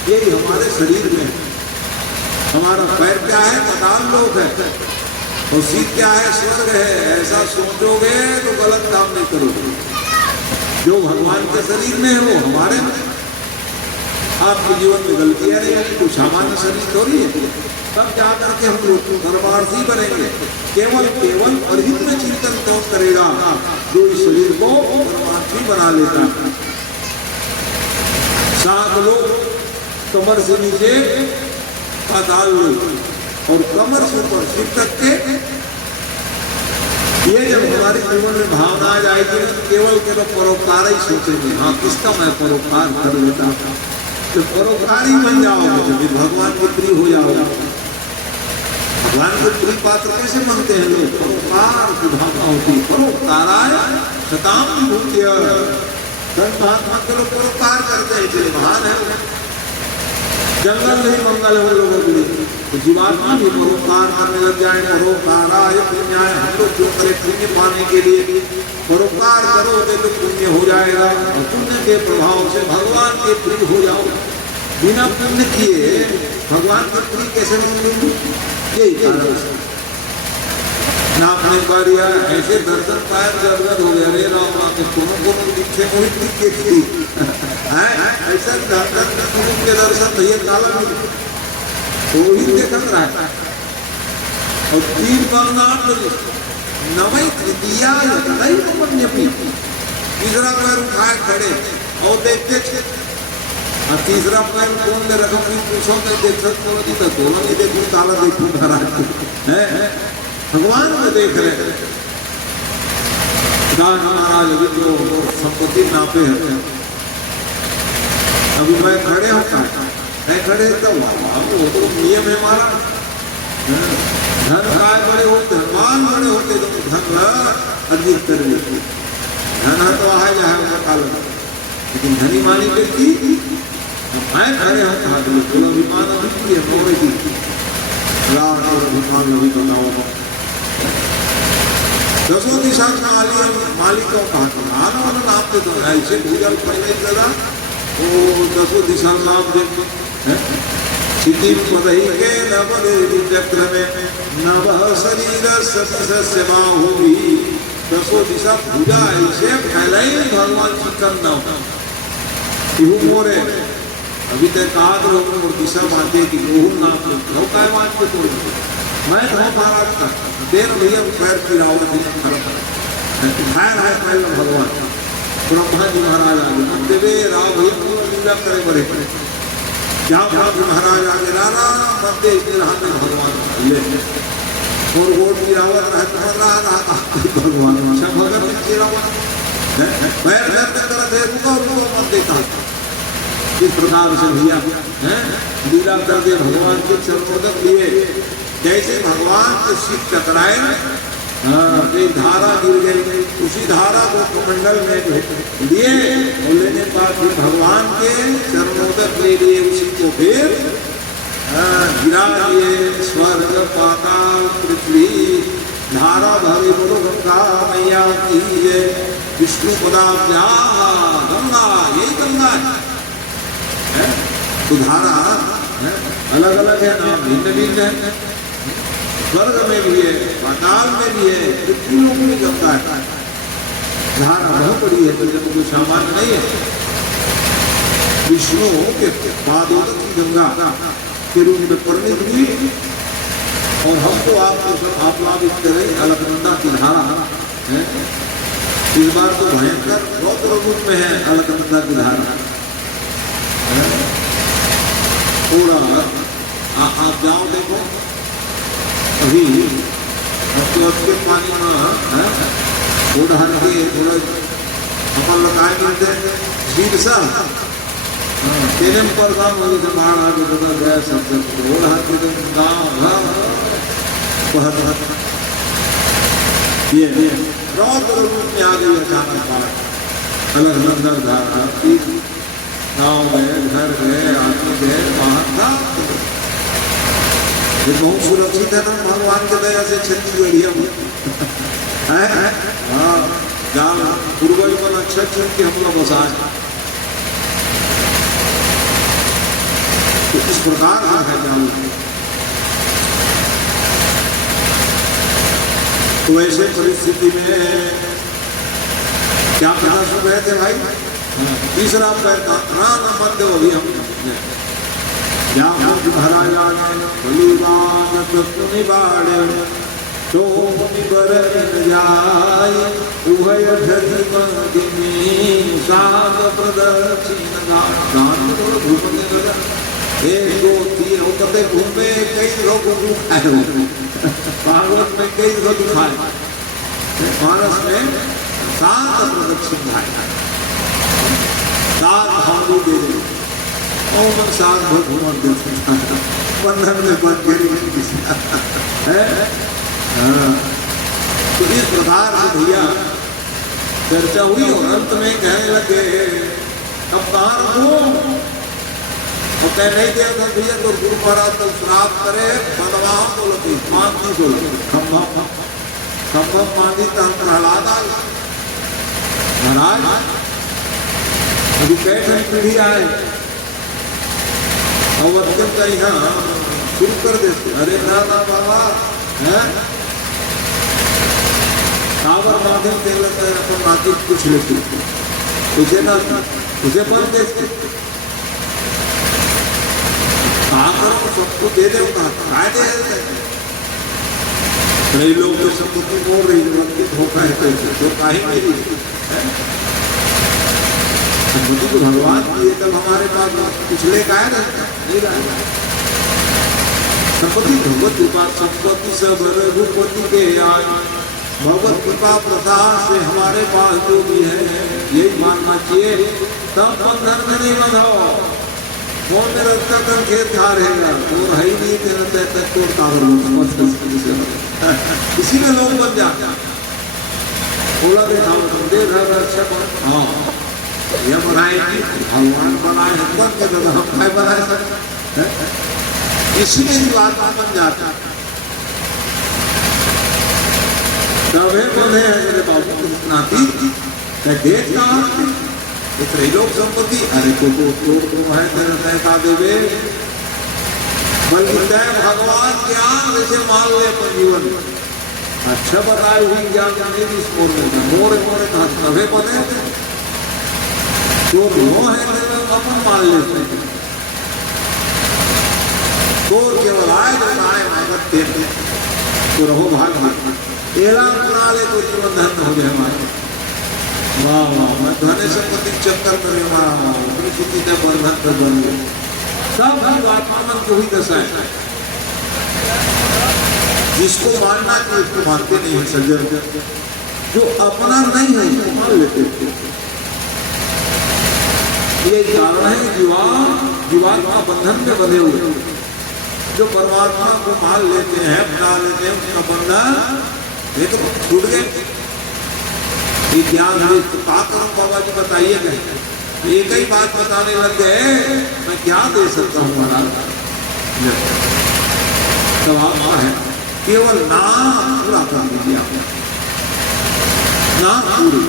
यही हमारे शरीर में हमारा पैर क्या है पाताल लोक है और सिर क्या है स्वर्ग है ऐसा सोचोगे तो गलत काम नहीं करोगे जो भगवान के शरीर में है वो हमारे में आपके जीवन में गलतियां नहीं होगी कुछ सामान्य शरीर थोड़ी है तब जा करके हम लोग दरबारसी बनेंगे केवल केवल अरहित में चिंतन कौन करेगा जो इस शरीर को दरबारसी बना लेता सात लोग कमर से नीचे पाताल लोग और कमर से ऊपर सिर तक के ये जब हमारे जीवन में भावना आ जाएगी केवल केवल परोपकार ही सोचेंगे हाँ किसका मैं परोपकार कर लेता तो परोपकार ही बन जाओगे जब भगवान के प्रिय हो जाओगे भगवान के प्रिय पात्र कैसे बनते हैं लोग परोपकार की भावना होती परोपकाराय शताम विभूत्य संत महात्मा के लोग परोपकार करते हैं इसलिए महान है जंगल नहीं मंगल है लोगों के लिए तो जीवात्मा भी परोपकार करने लग जाए परोपकाराय पुण्याय हम लोग जो करें पुण्य पाने के लिए परोपकार करोगे तो पुण्य हो जाएगा और पुण्य के प्रभाव से भगवान के प्रिय हो जाओ बिना पुण्य किए भगवान के प्रिय कैसे होंगे यही कारण ना अपने कार्य ऐसे दर्शन पाए जरूरत हो गया रे राम के कोनो पीछे कोई दिखे थी ऐसा दर्शन के दर्शन भैया काला तो ही देखत रहा और तीन बार नवई तृतीया नहीं तो मन्यपी तीसरा पैर उठाए खड़े और देखते तीसरा पैर कौन ने रखा पूछो मैं देख सकता हूँ तो दोनों नहीं देखूँ ताला देखूँ महाराज भगवान को देख रहे महाराज अभी जो संपत्ति नापे हैं अभी मैं खड़े होता मैं खड़े तो वो तो नियम है हमारा धन काय बड़े होते धनवान बड़े होते तो धन अर्जित कर लेते धन तो आ जाए उनका काल लेकिन धनी मानी व्यक्ति मैं खड़े होता बोलो अभिमान अभी है मोरे की अभिमान अभी बताओ दसों दिशा मालिकों का नाम दे दो ऐसे भूजल पहले जरा वो दसों दिशा नाम दे क्षिति पदही के नवचक्र में नव शरीर सस्य बाहुवी दसों दिशा भूजा ऐसे फैलाई भगवान चिकन न मोरे अभी तक काग लोगों और दिशा मानते कि लोहू नाम लो काय मान के तोड़ मैं तो महाराज का देर भैया पैर की रावत खैर है पहले भगवान ब्रह्मा जी महाराज आगे देवे राव भैया को लीला करे बड़े क्या जी महाराज आगे राणा बंदे हाथ में भगवान ले और वोट की रावत रहा भगवान अच्छा भगवान की रावत पैर तरह दे मत देता इस प्रकार से भैया लीला करके भगवान के चरणोदक लिए जैसे भगवान के शीत टकराए एक धारा गिर गई उसी धारा को कमंडल में लिए और लेने के बाद फिर भगवान के चरणोदक ले लिए उसी को फिर गिरा दिए स्वर्ग पाताल पृथ्वी धारा भरे बोलो गंगा मैया की विष्णु पदाब्जा गंगा यही गंगा है तो धारा अलग अलग है नाम भिन्न भिन्न है स्वर्ग में भी है पाताल में भी है पृथ्वी लोग भी गंगा है धारा बहुत बड़ी है तो जब कोई सामान्य नहीं है विष्णु के पादोदक की गंगा के रूप में परिणित हुई और हमको आपको आप्लावित करें अलकनंदा की धारा है इस बार तो भयंकर रौद्र रूप में है अलकनंदा की धारा थोड़ा आप जाओ देखो अभी के पानी में थोड़ा हट के थोड़ा अपन लगाए मिलते शीर्षा तेरे पर काम हो गए बाढ़ आ गए तो गया सब थोड़ा हट के गाँव ये रौद्र रूप में आ गई अचानक बाढ़ अलग अलग धारा गाँव गए घर गए आदमी गए बाहर था ये बहुत सुरक्षित है ना भगवान के दया से छत्तीसगढ़िया हाँ जान पूर्वज को अच्छा चुन के हम लोग बसाए तो इस प्रकार है जान तो ऐसे परिस्थिति में क्या कहना सुन रहे थे भाई तीसरा पैर का प्राण मध्य वही हम महाराजा बलिवान तत्व निबाड़े तो निबर जाय उभय धरि मंदिनी साग प्रदक्षिण गान घूमने लगा एक दो तीन होते घूमे कई लोग खाए भागवत में कई लोग खाए पारस में 7 प्रदक्षिण खाए 7 भालू दे दे और 7 भगवान देते बंधन में बंद है तो इस प्रकार से भैया चर्चा हुई और अंत में कहने लगे अब कहाँ रखूं और कह नहीं दिया था भैया तो गुरु महाराज तो श्राप करे बनवा तो लगी मांगी तो लगी खम्भा मांगी तो हम प्रहलाद आ महाराज अभी कैसे पीढ़ी आए और अत्यंत का यहाँ शुरू कर देते अरे ना बाबा है कावर माध्यम से लगता है अपन माध्यम कुछ लेते उसे ना उसे बंद देते कावर सबको दे दे काय दे कई लोग तो सबको बोल रही है धोखा है तो काहे मेरी संपत्ति को भगवान दिए तब हमारे पास पिछले काय नहीं रहा संपत्ति भगवत कृपा संपत्ति सब रघुपति के आय भगवत कृपा प्रसाद से हमारे पास जो भी है यही मानना चाहिए तब बंधन में नहीं बंधाओ कौन मेरा तक खेत खा रहेगा और है ही नहीं तेरा तक तो इसी में लोग बन जाते बोला देखा दे रक्षा हाँ यह बनाए भगवान बनाए हम के दादा हम क्या बनाए सकते इसी में भी बात बन जाता तबे बोले अरे बाबू नाती देख कहाँ तो त्रैलोक संपत्ति अरे तो है तेरे पैसा देवे बल्कि तय भगवान ज्ञान वैसे मान ले अपन जीवन अच्छा बताए हुई ज्ञान जाने भी इस मोरे मोरे कहा तबे बने जो रो है तेरे अपन मान लेते हैं तो केवल आए जो आए मागत देते तो रहो भाग एला बना ले तो जीवन धन हो जाए हमारे वाह वाह मैं धन संपत्ति चक्कर में अपनी खुदी का बंधन कर बन गए सब आत्मा मन को ही दशा है जिसको मानना कि उसको मानते नहीं है सज्जन जो अपना नहीं है उसको मान लेते ये कारण है जीवात्मा बंधन में बंधे हुए जो परमात्मा को मान लेते हैं अपना लेते हैं उसका बंधन ये तो छूट गए ये ज्ञान है तो क्या करूं बाबा जी बताइए कहीं एक ही बात बताने लग गए मैं क्या दे सकता हूँ महाराज सवाल है केवल नाम पूरा कर दीजिए आप नाम पूरी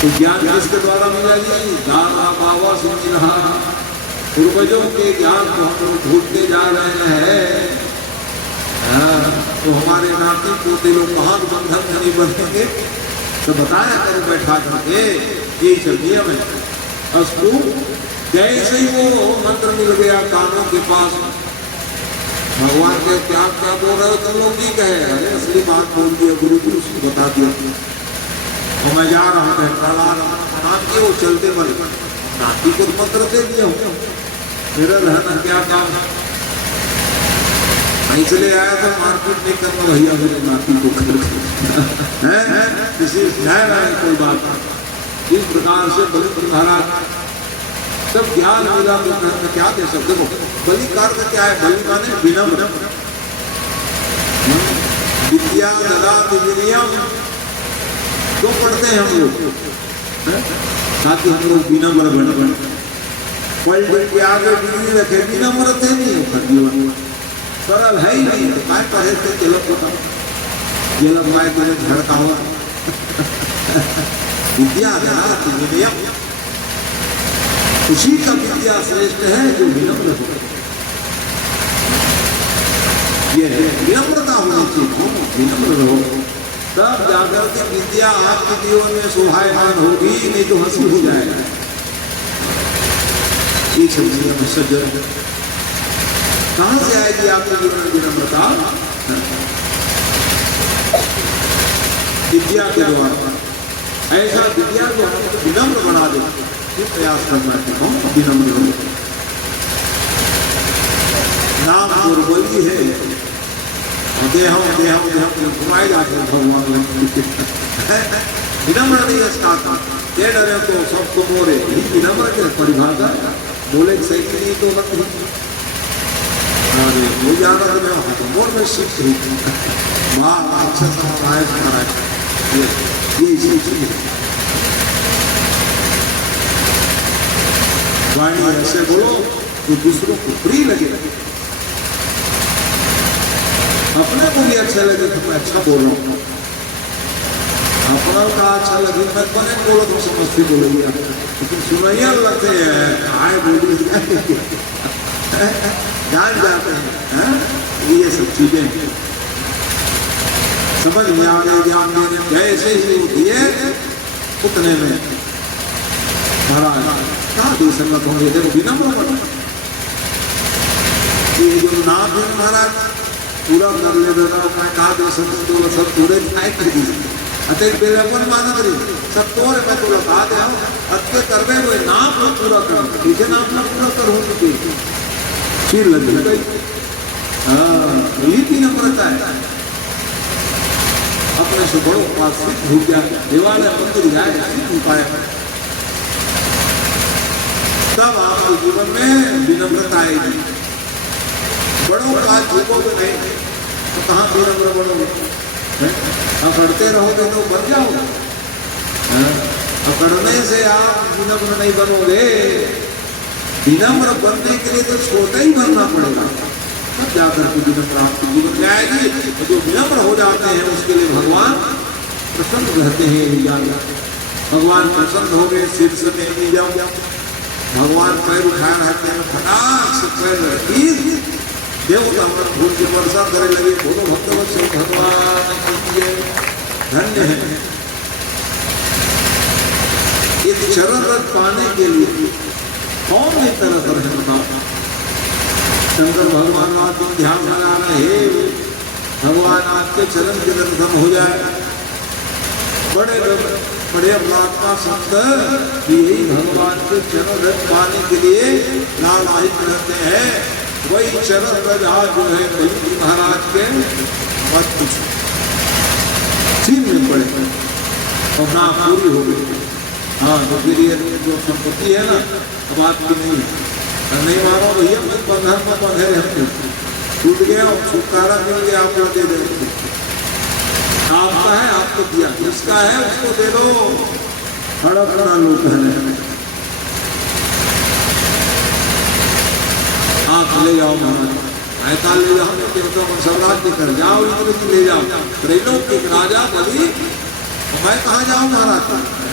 तो ज्ञान किसके द्वारा मिला जी दादा बाबा सुन रहा पूर्वजों के ज्ञान को हम लोग भूलते जा रहे हैं तो हमारे नाती पोते लोग महान बंधन नहीं बनेंगे तो बताया करो बैठा करके ये चलिए हमें अस्तु जैसे ही वो मंत्र मिल गया कानों के पास भगवान के क्या क्या बोल रहे हो तुम लोग जी कहे अरे असली बात बोल दिया गुरु जी उसको बता दिया और मैं जा रहा हूँ प्रणाम किए वो चलते बने नाती को मंत्र दे दिया मेरा रहना क्या काम इसलिए आया था मारपीट नहीं करना भैया मेरे नाती को किसी न्याय कोई बात नहीं इस प्रकार से बलि प्रधारा सब ज्ञान मिला तो क्या दे सकते हो बलि कार्य क्या है बलि माने विनम्र विद्या ददाति विनयम तो पढ़ते हैं हम लोग ताकि हम लोग विनम्र बने पलट के आगे डिग्री रखे विनम्र थे नहीं होता जीवन सरल है ही नहीं तो काय पढ़े थे तिलक को तिलक माए तुम्हें झड़का हुआ विद्या ददाति विनयम उसी का विद्या श्रेष्ठ है जो विनम्र हो ये विनम्रता होनी चाहिए विनम्र रहो तब जाकर के विद्या आपके जीवन में शोभायमान होगी नहीं तो हंसी हो जाएगा ये समझिए में सज्जन कहां से आएगी आपके जीवन में विनम्रता विद्या के द्वारा ऐसा विद्या को हमको विनम्र बना दे ये प्रयास करना है कौन विनम्र हो नाम दुर्बली है देह घुमाए जाते हैं भगवान विनम्र नहीं इसका ये डरे तो सबको मोरे यही विनम्र के परिभाषा बोले सही नहीं तो नहीं वो ज्यादा तो मैं वहां तो मोर में सीख रही माँ अच्छा समाधान ये चीज वाणी ऐसे बोलो जो दूसरों को प्रिय लगे अपने को भी अच्छा लगे तो मैं अच्छा बोल रहा हूँ अपना का अच्छा लगे मैं बने बोलो तो समझती बोलेगी लेकिन सुनैया लगते हैं आए बोली जान जाते हैं ये सब चीजें समझ में आ गए ज्ञान देने जैसे ही दिए उतने में महाराज क्या दे संगत होंगे देखो विनम्र बनो ये जो नाम है महाराज पूरा कर ले बेटा मैं कहा दे संगत तो सब पूरे खाए कर दी अतः बेलपन माना करी सब तोरे मैं तो लगा दे अत्य करवे हुए नाम को पूरा कर किसे नाम ना पूरा कर हो चुकी फिर लग गई ये विनम्रता है अपने से बड़ों के पास सिद्ध हो गया देवालय मंदिर जाए उपाय तब आपके जीवन में विनम्रता आएगी बड़ों का झुकोगे नहीं तो कहाँ विनम्र बनोगे अकड़ते रहोगे तो बन जाओगे अकड़ने से आप विनम्र नहीं बनोगे विनम्र बनने के लिए तो छोटा ही बनना पड़ेगा तब जाकर के विनम्र प्राप्ति जीवन में आएगी। और जो विनम्र हो जाते हैं उसके लिए भगवान प्रसन्न रहते हैं। भगवान प्रसन्न हो गए, सिर से नहीं जाओ, भगवान पैर उठाए रहते हैं, फटाक से पैर रखी देवता पर फूल की वर्षा करे लगे। बोलो भक्तवत्सल भगवान धन्य है। इस चरण रथ पाने के लिए कौन नहीं तरह तरह बताओ। शंकर भगवान आप ध्यान लगा रहे, भगवान आपके चरण के दर्शन हो जाए। बड़े बड़े अपरात्मा संत यही भगवान के चरण रथ पाने के लिए लालायित रहते हैं। वही चरण रथ आज जो है बलि महाराज के मत पूछो, छीन में पड़े और ना पूरी हो गई। हाँ, तो फिर ये जो संपत्ति है ना, अब आपकी नहीं मारो भैया, बंधन में बंधे रहते, टूट गया और छुटकारा मिल गया, आप दे देंगे। आपका है, आपको दिया, जिसका है उसको दे दो। खड़ा खड़ा लोग है, आप ले जाओ महाराज, ऐसा ले जाओ, देवता को सम्राट लेकर जाओ, इंद्र जी ले जाओ। त्रिलोक के राजा बलि, मैं कहाँ जाऊँ महाराज,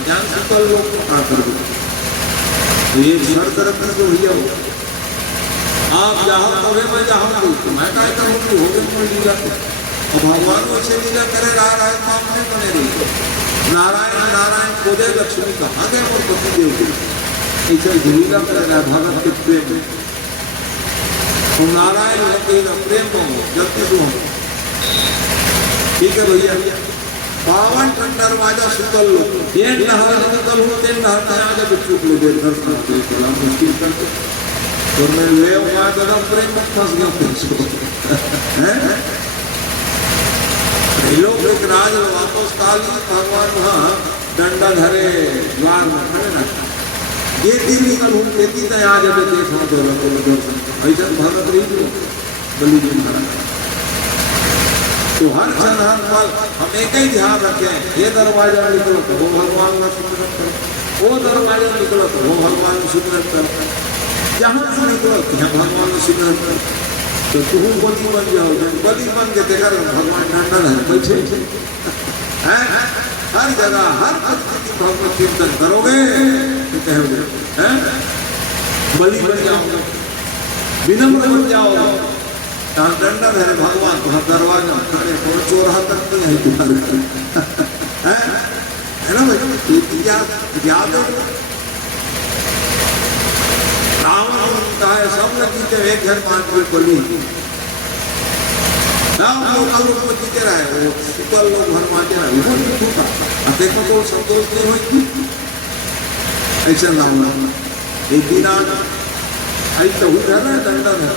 ज्ञान सकल लोग को खड़ा कर दो। ये शर्त रखने को भैया हो, आप जहाँ कहे मैं जहाँ बोलती, मैं क्या करूँगी, हो गए लीला। और भगवान वैसे लीला करे, नारायण मामले बने रही। नारायण नारायण को दे लक्ष्मी कहाँ गए और पति देव को ऐसे लीला करेगा भगत के प्रेम में। तो नारायण प्रेम को जल्दी से हो, ठीक है भैया। पावन दरवाजा सुतल लो, डेढ़ नहर निकल हो, 3 नहर नया जब चुप ले दे दर्शन के चला मुश्किल करके तो मैं ले वहाँ जब प्रेम में फंस गया हैं। लोग एक राज वापस काली भगवान वहाँ डंडा धरे द्वार में खड़े ना, ये दिन निकल हूँ खेती तय आ जब देखा दर्शन ऐसा भगत रही बलि जी महाराज। तो हर क्षण हर पल हम एक ही ध्यान रखें, ये दरवाजा निकलो तो वो भगवान का सुमिरन करो, वो दरवाजा निकलो तो वो भगवान का सुमिरन करो, जहाँ से निकलो यहाँ भगवान का सुमिरन करो। तो तुम बलि बन जाओ, बलि बन के देखा भगवान डंडा है बैठे हैं। हर जगह हर परिस्थिति भगवत कीर्तन करोगे तो कहोगे हैं, बलि बन जाओगे, विनम्र बन जाओगे। डंडा है भगवान तो दरवाजा खड़े कौन चोरा तक नहीं है तुम्हारे है ना भाई। याद है रावण का है, सब लोग जीते, एक घर 5 लोग बलि, लोग को जीते रहे, वो सुकल लोग घर मानते रहे, वो नहीं टूटा। देखो तो संतोष नहीं हुई ऐसे रावण एक दिन ऐसे हुई है ना डंडा है।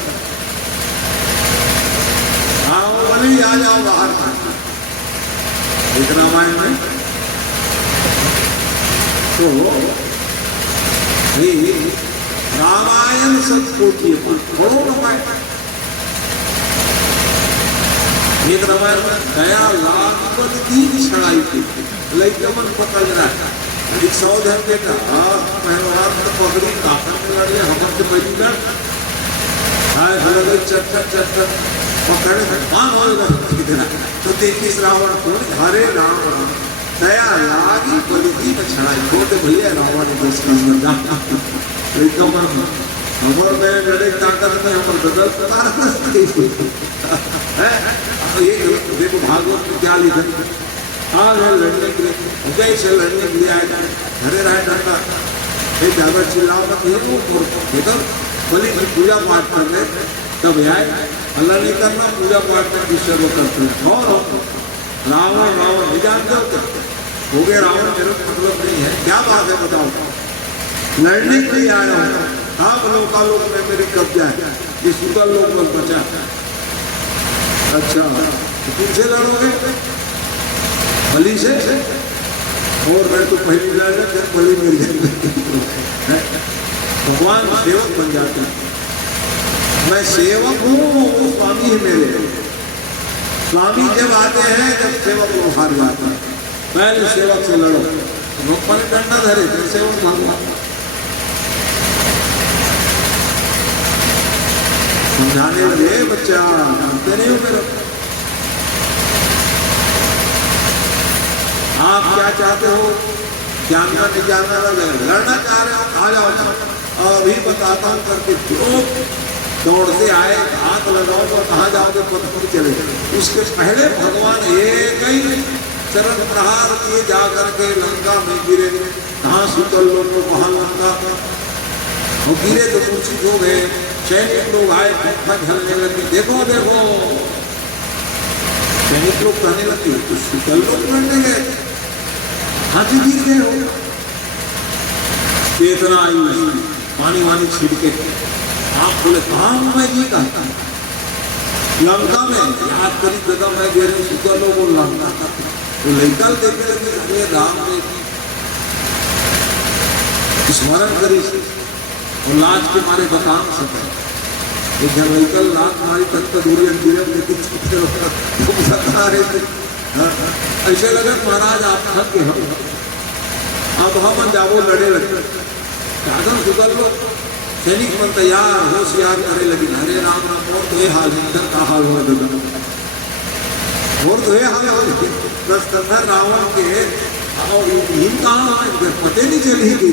बलि आ जाओ बाहर, एक रामायण में तो रामायण सत्कोटि बड़ो रामायण, एक रामायण में गया लाख 3 छड़ाई थी, लैकमन पकड़ रहा है, सौधन के पहलवान तो पकड़ी काफन में लड़े, हमर से पहली लड़ चक्कर पकड़े भगवान हो तो देखिए रावण को, हरे राम दया लागी बलि जी में छड़ाई छोटे भैया रावण हमर में लड़े ताकत में हमर बदल देखो भागवत में क्या लिखा, आ गए लड़ने के लिए, उदय से लड़ने के लिए आए, हरे राय डंडा, ज्यादा चिल्लाओ मत, बलि की पूजा पाठ कर रहे तब आए, अल्लाह नहीं करना, पूजा पाठ में ईश्वर करते हैं। और रावण नहीं जानते हो क्या हो गए, रावण मेरा मतलब नहीं है, क्या बात है बताओ, लड़ने के लिए आया हूँ, आप लोग में मेरी कब्जा है, ये सुतल लोग पर बचा। अच्छा तो किनसे लड़ोगे, बलि से, और मैं तो पहली लड़ फिर बलि मिल जाएगा। भगवान सेवक बन जाते हैं, मैं सेवक हूँ, वो स्वामी है मेरे। स्वामी जब आते हैं जब सेवक लोग हार जाते हैं, पहले सेवक से लड़ो, लोग पर डंडा धरे फिर सेवक भगवान। समझाने लगे, बच्चा जानते नहीं हो मेरा, आप क्या चाहते हो, जानना नहीं जानना, लड़ना चाह रहे हो, आ जाओ, अभी बताता हूँ करके जो दौड़ते आए, हाथ लगाओ तो कहाँ जाओगे, पता नहीं चले। उसके पहले भगवान एक ही चरण प्रहार किए, जा करके लंका में गिरे। कहाँ सुतल लोग तो वहां लंका, वो गिरे तो मूर्छित हो गए। सैनिक लोग आए, पंखा झलने लगे, देखो देखो, सैनिक लोग कहने लगे तो सुतल लोग लड़ने गए, हाथी गिर गए हो, चेतना आई, पानी वानी छिड़के। आप बोले कहाँ मैं ये कहता लंका में, याद करी जगह मैं गिर सुतल लोग लंका था, तो लड़का देखने लगे, अरे राम ने स्मरण करी और लाज के मारे बता न सके। एक जब लड़का लाज मारी तक तो दूरी अंदर लेकिन बता रहे थे, ऐसे लगे महाराज आप थक के अब हम जाओ लड़े लगे। साधन सुतल लोग सैनिक मन तैयार होशियार करे लगी, हरे राम राम, और तो ये हाल है, इधर का हाल हो गया, और तो ये हाल हो गया। बस कंधर रावण के हिम कहाँ आए, पते नहीं चली गई,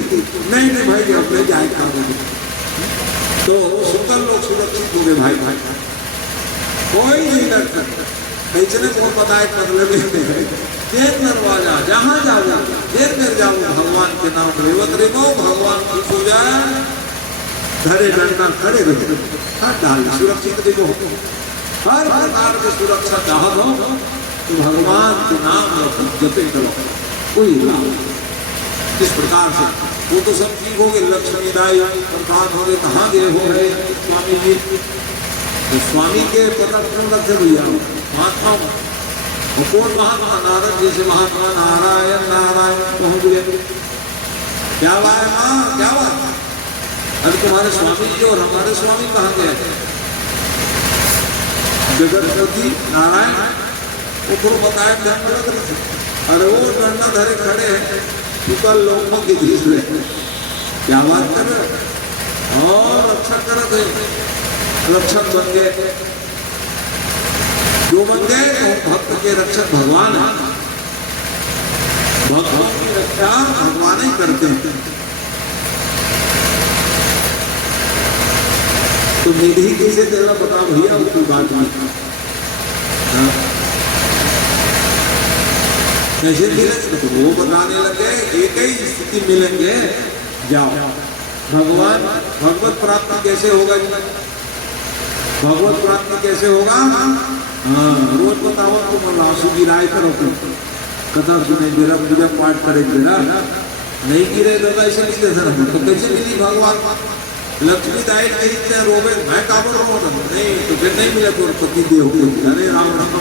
नहीं नहीं भाई अब ले जाए कहा, तो सुतल लोग सुरक्षित हो गए। भाई भाई कोई नहीं डर सकता, कैसे को पता है मतलब देर दरवाजा, जहाँ जाओ देर देर जाओ, भगवान के नाम रेवत रेवो, भगवान खुश हो जाए, घरे डंडा खड़े रहे, हाथ डाल सुरक्षित देखो। हर प्रकार की सुरक्षा चाहत हो तो भगवान के नाम जपे करो, कोई लाभ। इस प्रकार से वो तो सब ठीक हो गए, लक्ष्मी दाई प्रधान हो गए, कहाँ गए हो गए स्वामी जी, तो स्वामी के पता क्यों रखे भैया महात्मा, वो कौन महात्मा, नारद जैसे महात्मा, नारायण नारायण पहुंच गए। क्या बात है माँ, क्या बात, अरे तुम्हारे स्वामी जी और हमारे स्वामी कहाँ गए, जगतपति नारायण, वो तो बताया, अरे वो डंडा धरे खड़े हैं, सुतल लोगों के बीच में, क्या बात कर रहे, और रक्षक कर थे, रक्षक बन गए, जो बन गए तो भक्त के रक्षक भगवान है, भक्तों की रक्षा भगवान ही करते हैं। तो निधि कैसे देना बताओ भैया, उसकी बात में कैसे मिलेंगे, तो वो बताने लगे, एक ही स्थिति मिलेंगे, जाओ भगवान, भगवत प्राप्ति कैसे होगा, भगवत प्राप्ति कैसे होगा, हाँ रोज बताओ तुम आंसू गिराए करो, कथा सुने जरा, पूजा पाठ करे जरा, नहीं गिरे तो ऐसे नहीं दे सकते, तो कैसे मिली भगवान, लक्ष्मी दाई कहीं रोबे, मैं काबू रहा हूँ, नहीं तो फिर नहीं मिले तो पति देव, अरे राम राम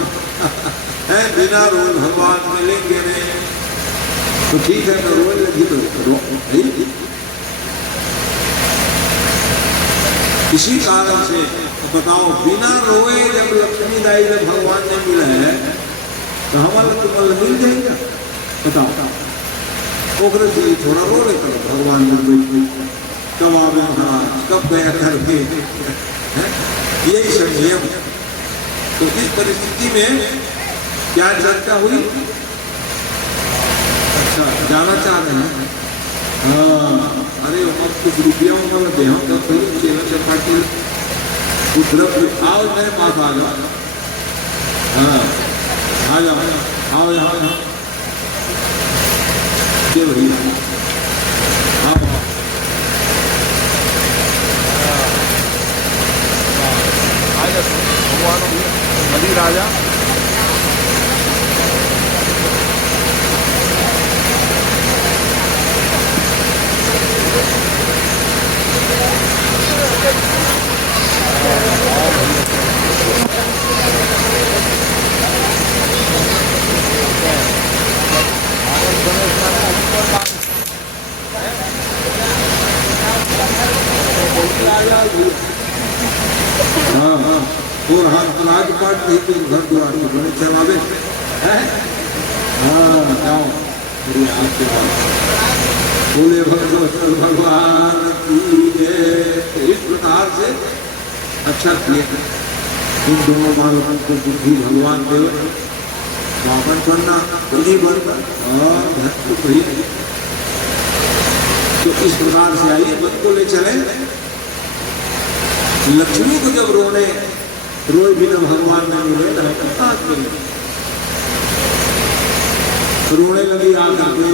है, बिना रोज भगवान मिलेंगे नहीं, तो ठीक है मैं रोज लगी तो इसी कारण से बताओ, बिना रोए जब लक्ष्मी दाई जब भगवान ने मिला है तो हमारा तुम्हारा मिल जाएगा, बताओ ओकरे से थोड़ा रो ले करो, भगवान ने कब आवे महाराज, कब गया करके, यही संयम। तो इस परिस्थिति में क्या चर्चा हुई, अच्छा जाना चाह रहे हैं, हाँ अरे अब कुछ रुपया वाला दे, हम तो चेला चपाटी उद्रव आओ, मेरे पास आ जाओ, हाँ आ जाओ, आओ यहाँ के भैया आओ, भगवान बलि राजा हाँ हाँ, और हाथ राज पाठ नहीं तो घर द्वार में बने चलावे हैं, हाँ जाओ बोले भगवान की जय। इस प्रकार से अच्छा किए इन दोनों बालकों को बुद्धि भगवान देव बावन बनना बुद्धि बनना और भक्त भई। तो इस प्रकार से आइए मन को ले चले। लक्ष्मी को जब रोए बिना भगवान ने मिले रोने लगी आकर के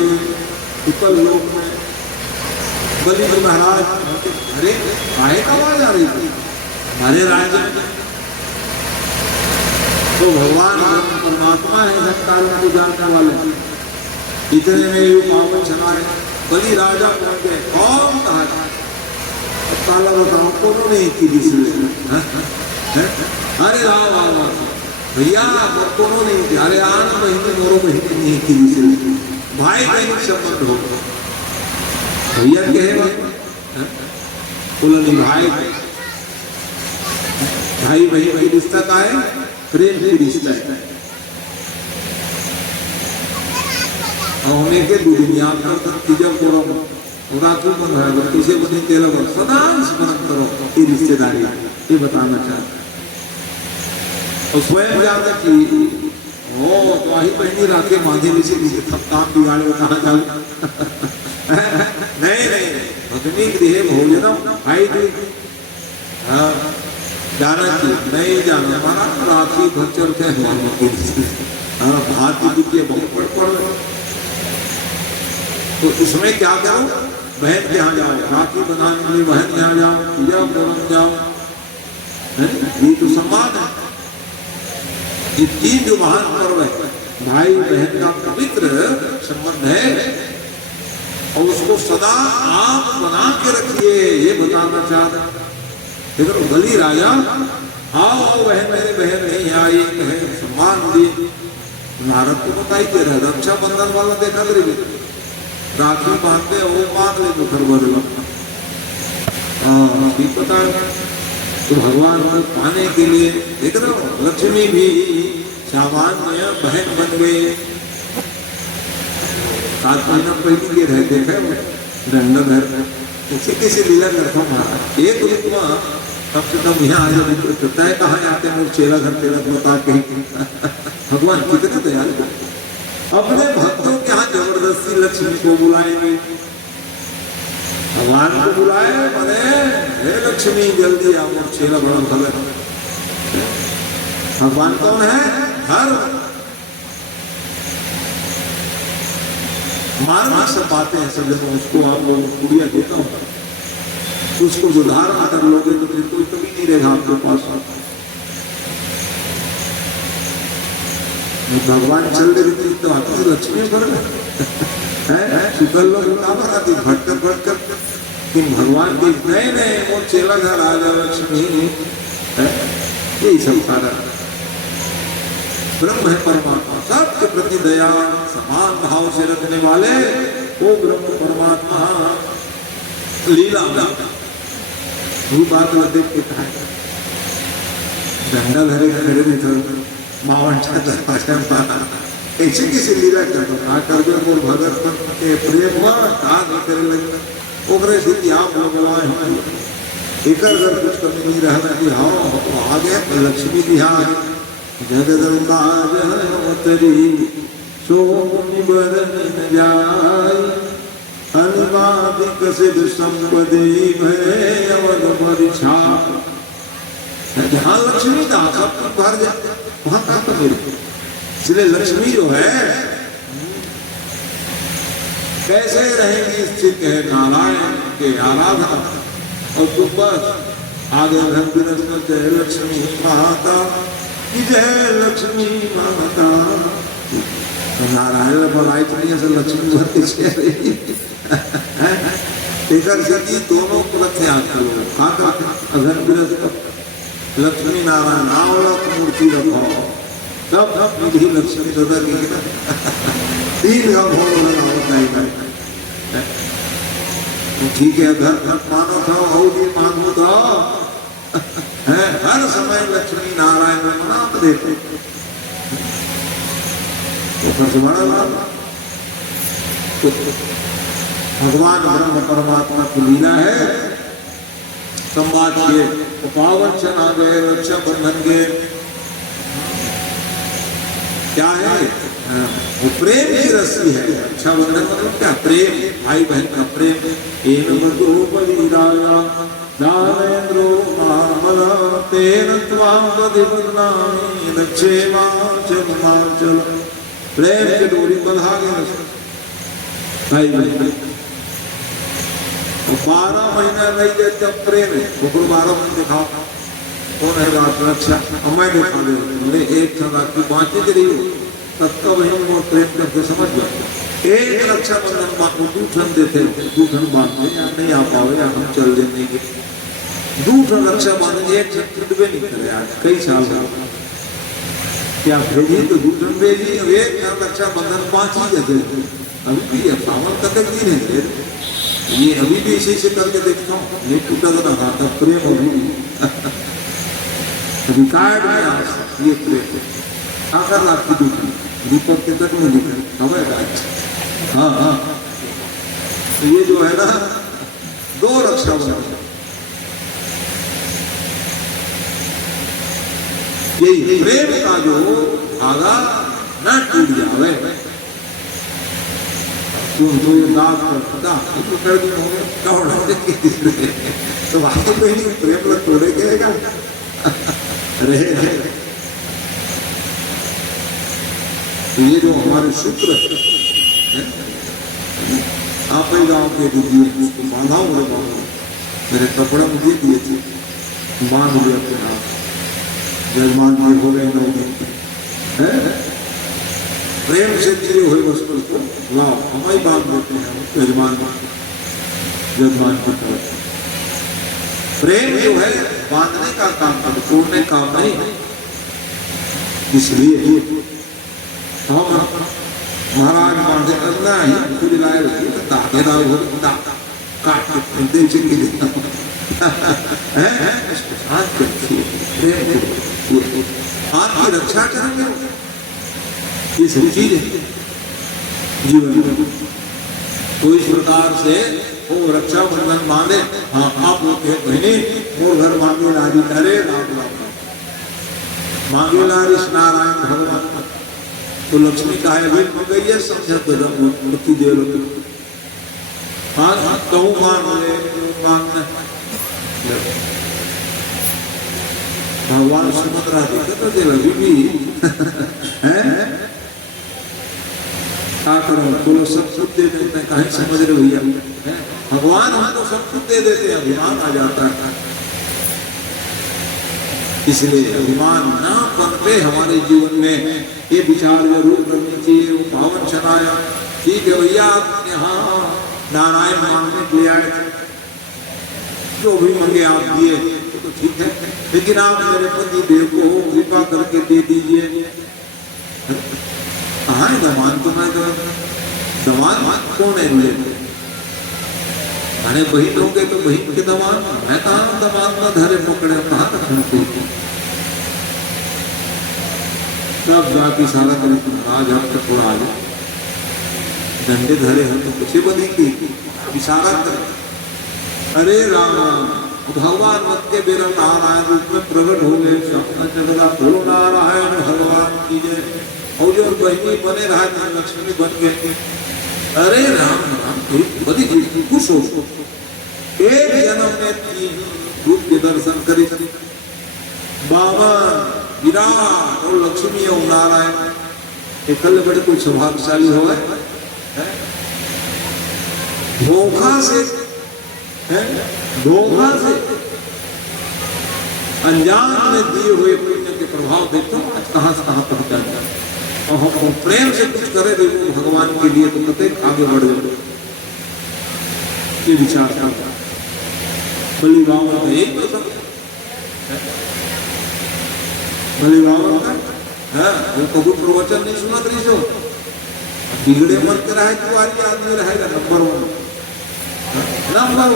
ऊपर लोक में। बलि जी महाराज अरे काहे का आवाज आ रही थी हमारे राजा। तो भगवान परमात्मा है काल को जानने वाले। इतने में ये पावन छनाए बलि राजा पहुंच गए। कौन कहा काला बताओ कोनो नहीं की अरे राव भैया कोनो नहीं थी। अरे आन महीने मोरो महीने नहीं की भाई बहन संबंध हो भैया कहे बोलो भाई बहन की रिश्ता का है प्रेम की रिश्ता है। और हमें के दुनिया में जब बोलो रातों बन है तुझे बनी तेरा सदा स्मरण करो ये रिश्तेदारी ये बताना चाहते। और स्वयं जाते कि ओ तो ही बहनी राखे मांगे से काम बिगाड़े कहा जाओ नहीं भगनी गृह भोजनम भाई जाना चाहिए नहीं जाना हमारा राखी भक्चर थे भारतीय के बहुत पड़। तो इसमें क्या करो बहन के यहाँ जाओ राखी बनाने के लिए बहन के यहाँ जाओ पूजा पूरम जाओ ये तो सम्मान है। ये तीन जो महान पर्व है भाई बहन का पवित्र संबंध है और उसको सदा आप बना के रखिए ये बताना चाहता। देखो बलि राजा आओ बहन मेरे बहन नहीं आई है सम्मान दिए। नारद को बताई दे रहा रक्षाबंधन वाला देखा करेंगे राखी बांधते वो बांध ले तो घर बदला पता तो भगवान को पाने के लिए देख रहे हो लक्ष्मी भी सामान्य बहन बन गए। 7 महीना पहले ये रहते थे दंडधर उसी किसी लीला करता महाराज एक रूप में कम से कम यहाँ आ जाए तय कहाँ आते हैं चेला घर तेरा बता के भगवान कितने दयालु अपने भक्तों के यहाँ जबरदस्ती लक्ष्मी को बुलाएंगे। भगवान को बुलाए बने हे लक्ष्मी जल्दी आओ चेला बड़ा भगत। भगवान कौन है हर मारना सब बातें हैं सब जगह उसको आप लोग कुड़िया देता हूँ उसको जो धारण कर लोगे तो फिर कोई कभी नहीं रहेगा आपके पास। भगवान चल रही तो आपकी लक्ष्मी पर शुक्र लोग बनाती भटकर कि भगवान की नए वो चेला घर आ जाए लक्ष्मी यही सब कारण। ब्रह्म है परमात्मा सबके प्रति दया समान भाव से रखने वाले वो ब्रह्म परमात्मा लीला बात देख के कहा डंडा धरे खड़े नहीं थे मावन ऐसे किसी लीला कर दो भगत के प्रेम करे लगे ओकरे से आप लोग एक अगर कुछ कमी नहीं रहना कि हाँ तो आ गए तो लक्ष्मी बिहार जगदम्बा जरी सोनी बरन जाय अनुवादिक सिद्ध संपदि भय अवध परिछा। जहाँ लक्ष्मी का सब भर जाए वहां कहा मेरे इसलिए लक्ष्मी जो है कैसे रहेगी स्थित है नारायण के आराधना और तुम बस आगे जय लक्ष्मी माता जय लक्ष्मी माता। नारायण बनाई तो नहीं ऐसे लक्ष्मी भरती सती दोनों कुलत है आजकल अगर लक्ष्मी नारायण आवलक मूर्ति रखो सब विधि लक्ष्मी सदा की तीन का भोग लगा होता है। ठीक है घर मानो था और भी मानो था हर समय लक्ष्मी नारायण में मना देते तो बड़ा लाभ। भगवान ब्रह्म परमात्मा की लीला है संवाद किए पावन क्षण आ गए रक्षा बंधन के। क्या है वो प्रेम की रस्सी है। रक्षाबंधन मतलब क्या? प्रेम, भाई बहन का प्रेम। एन मधु बलिराया दानेन्द्रो मामला तेन त्वां बधिवदनामि रक्षेमाचल। प्रेम की डोरी बंधा गया भाई बहन। 12 महीना नहीं गए तब प्रेम है। वो 12 महीने दिखाओ कौन है रात रक्षा। मैं देखा दे एक रात की बातें रही हो तब तो वही वो प्रेम करके समझ गया। एक रक्षा बंधन को दूठन देते, दूठन बांधते या नहीं आ पावे या हम चल देने के दूठन रक्षा बंधन एक छुटवे नहीं करे। आज कई साल हो क्या भेजी तो दूठन भेजी। अब एक रक्षा बंधन 5 ही जगह अभी भी है। सावन तक नहीं है ये अभी भी इसी से करके देखता हूँ। नहीं टूटा तो ना हाथ प्रेम अभी कार्ड में ये प्रेम आकर आपकी दूसरी दीपक के तक में दिखा हमें। हाँ हाँ तो ये जो है ना 2 रक्षाबंधन यही प्रेम का जो धागा न टूट जावे। तो ये दाग तो कर दी होंगे तो वाकई में ही प्रेम लग तोड़े गएगा। रहे तो ये जो हमारे सूत्र है आप ही गाँव के दीजिए बांधा हुए मेरे कपड़ा मुझे दिए थे बांध लिया अपने आप। जजमान जी हो गए 9 दिन है प्रेम से दिए हुए वस्तु को लाओ हम ही बांध देते हैं जजमान की तरफ। प्रेम जो है बांधने का काम है, तोड़ने का नहीं है। इसलिए हम महाराज बांधे करना ही खुद लाए आपकी रक्षा करेंगे ये सब चीज है जीवन में। तो इस प्रकार से वो रक्षाबंधन बांधे। हाँ आप लोग बहनी वो घर मांगे लारी करे राम राम मांगे लारी नारायण भगवान तो लक्ष्मी का है भी गई है समझे तो दे लो। हाँ कहूँ मांगने भगवान सुमंत्रा देते तो दे अभी भी है क्या करो तो लोग सब कुछ दे देते हैं। कहीं समझ रहे भैया भगवान हमको सब कुछ दे देते हैं अभिमान आ जाता है। इसलिए अभिमान ना बनते हमारे जीवन में ये विचार जरूर करनी चाहिए। वो पावन चलाया ठीक है भैया आप यहाँ नारायण मांगने के लिए आए थे जो भी मंगे आप दिए तो ठीक है लेकिन आप मेरे पति देव को कृपा करके दे दीजिए। कहाँ है दमान तुम्हारे दमान कौन है अरे बहन होंगे तो बहन के दमान मैं कहाँ दमान का धरे पकड़े कहाँ रखूँ तब जाके सारा करें आज हम तो थोड़ा आ जाए डंडे धरे हम तो कुछ बनी की इशारा कर। अरे राम भगवान मत के बेरा नारायण रूप में प्रकट हो गए सपना जगदा बोलो नारायण भगवान की जय। और जो बहनी बने रहा था लक्ष्मी बन गए। अरे राम राम बड़ी खुश हो एक जन्म में 3 रूप के दर्शन करे बाबा विराट और लक्ष्मी और नारायण एक बड़े कोई सौभाग्यशाली हो गए। धोखा से अनजान में दिए हुए पुण्य के प्रभाव देखो आज कहां से कहां पहुंच जाता है। और हम प्रेम से कुछ करे तो भगवान के लिए तो कते आगे बढ़ जाए ये विचार करता बलि रावण का एक तो सब बलि रावण का वो कबू प्रवचन नहीं सुना रही सो बिगड़े मन के रहे जुआरी आदमी रहेगा नंबर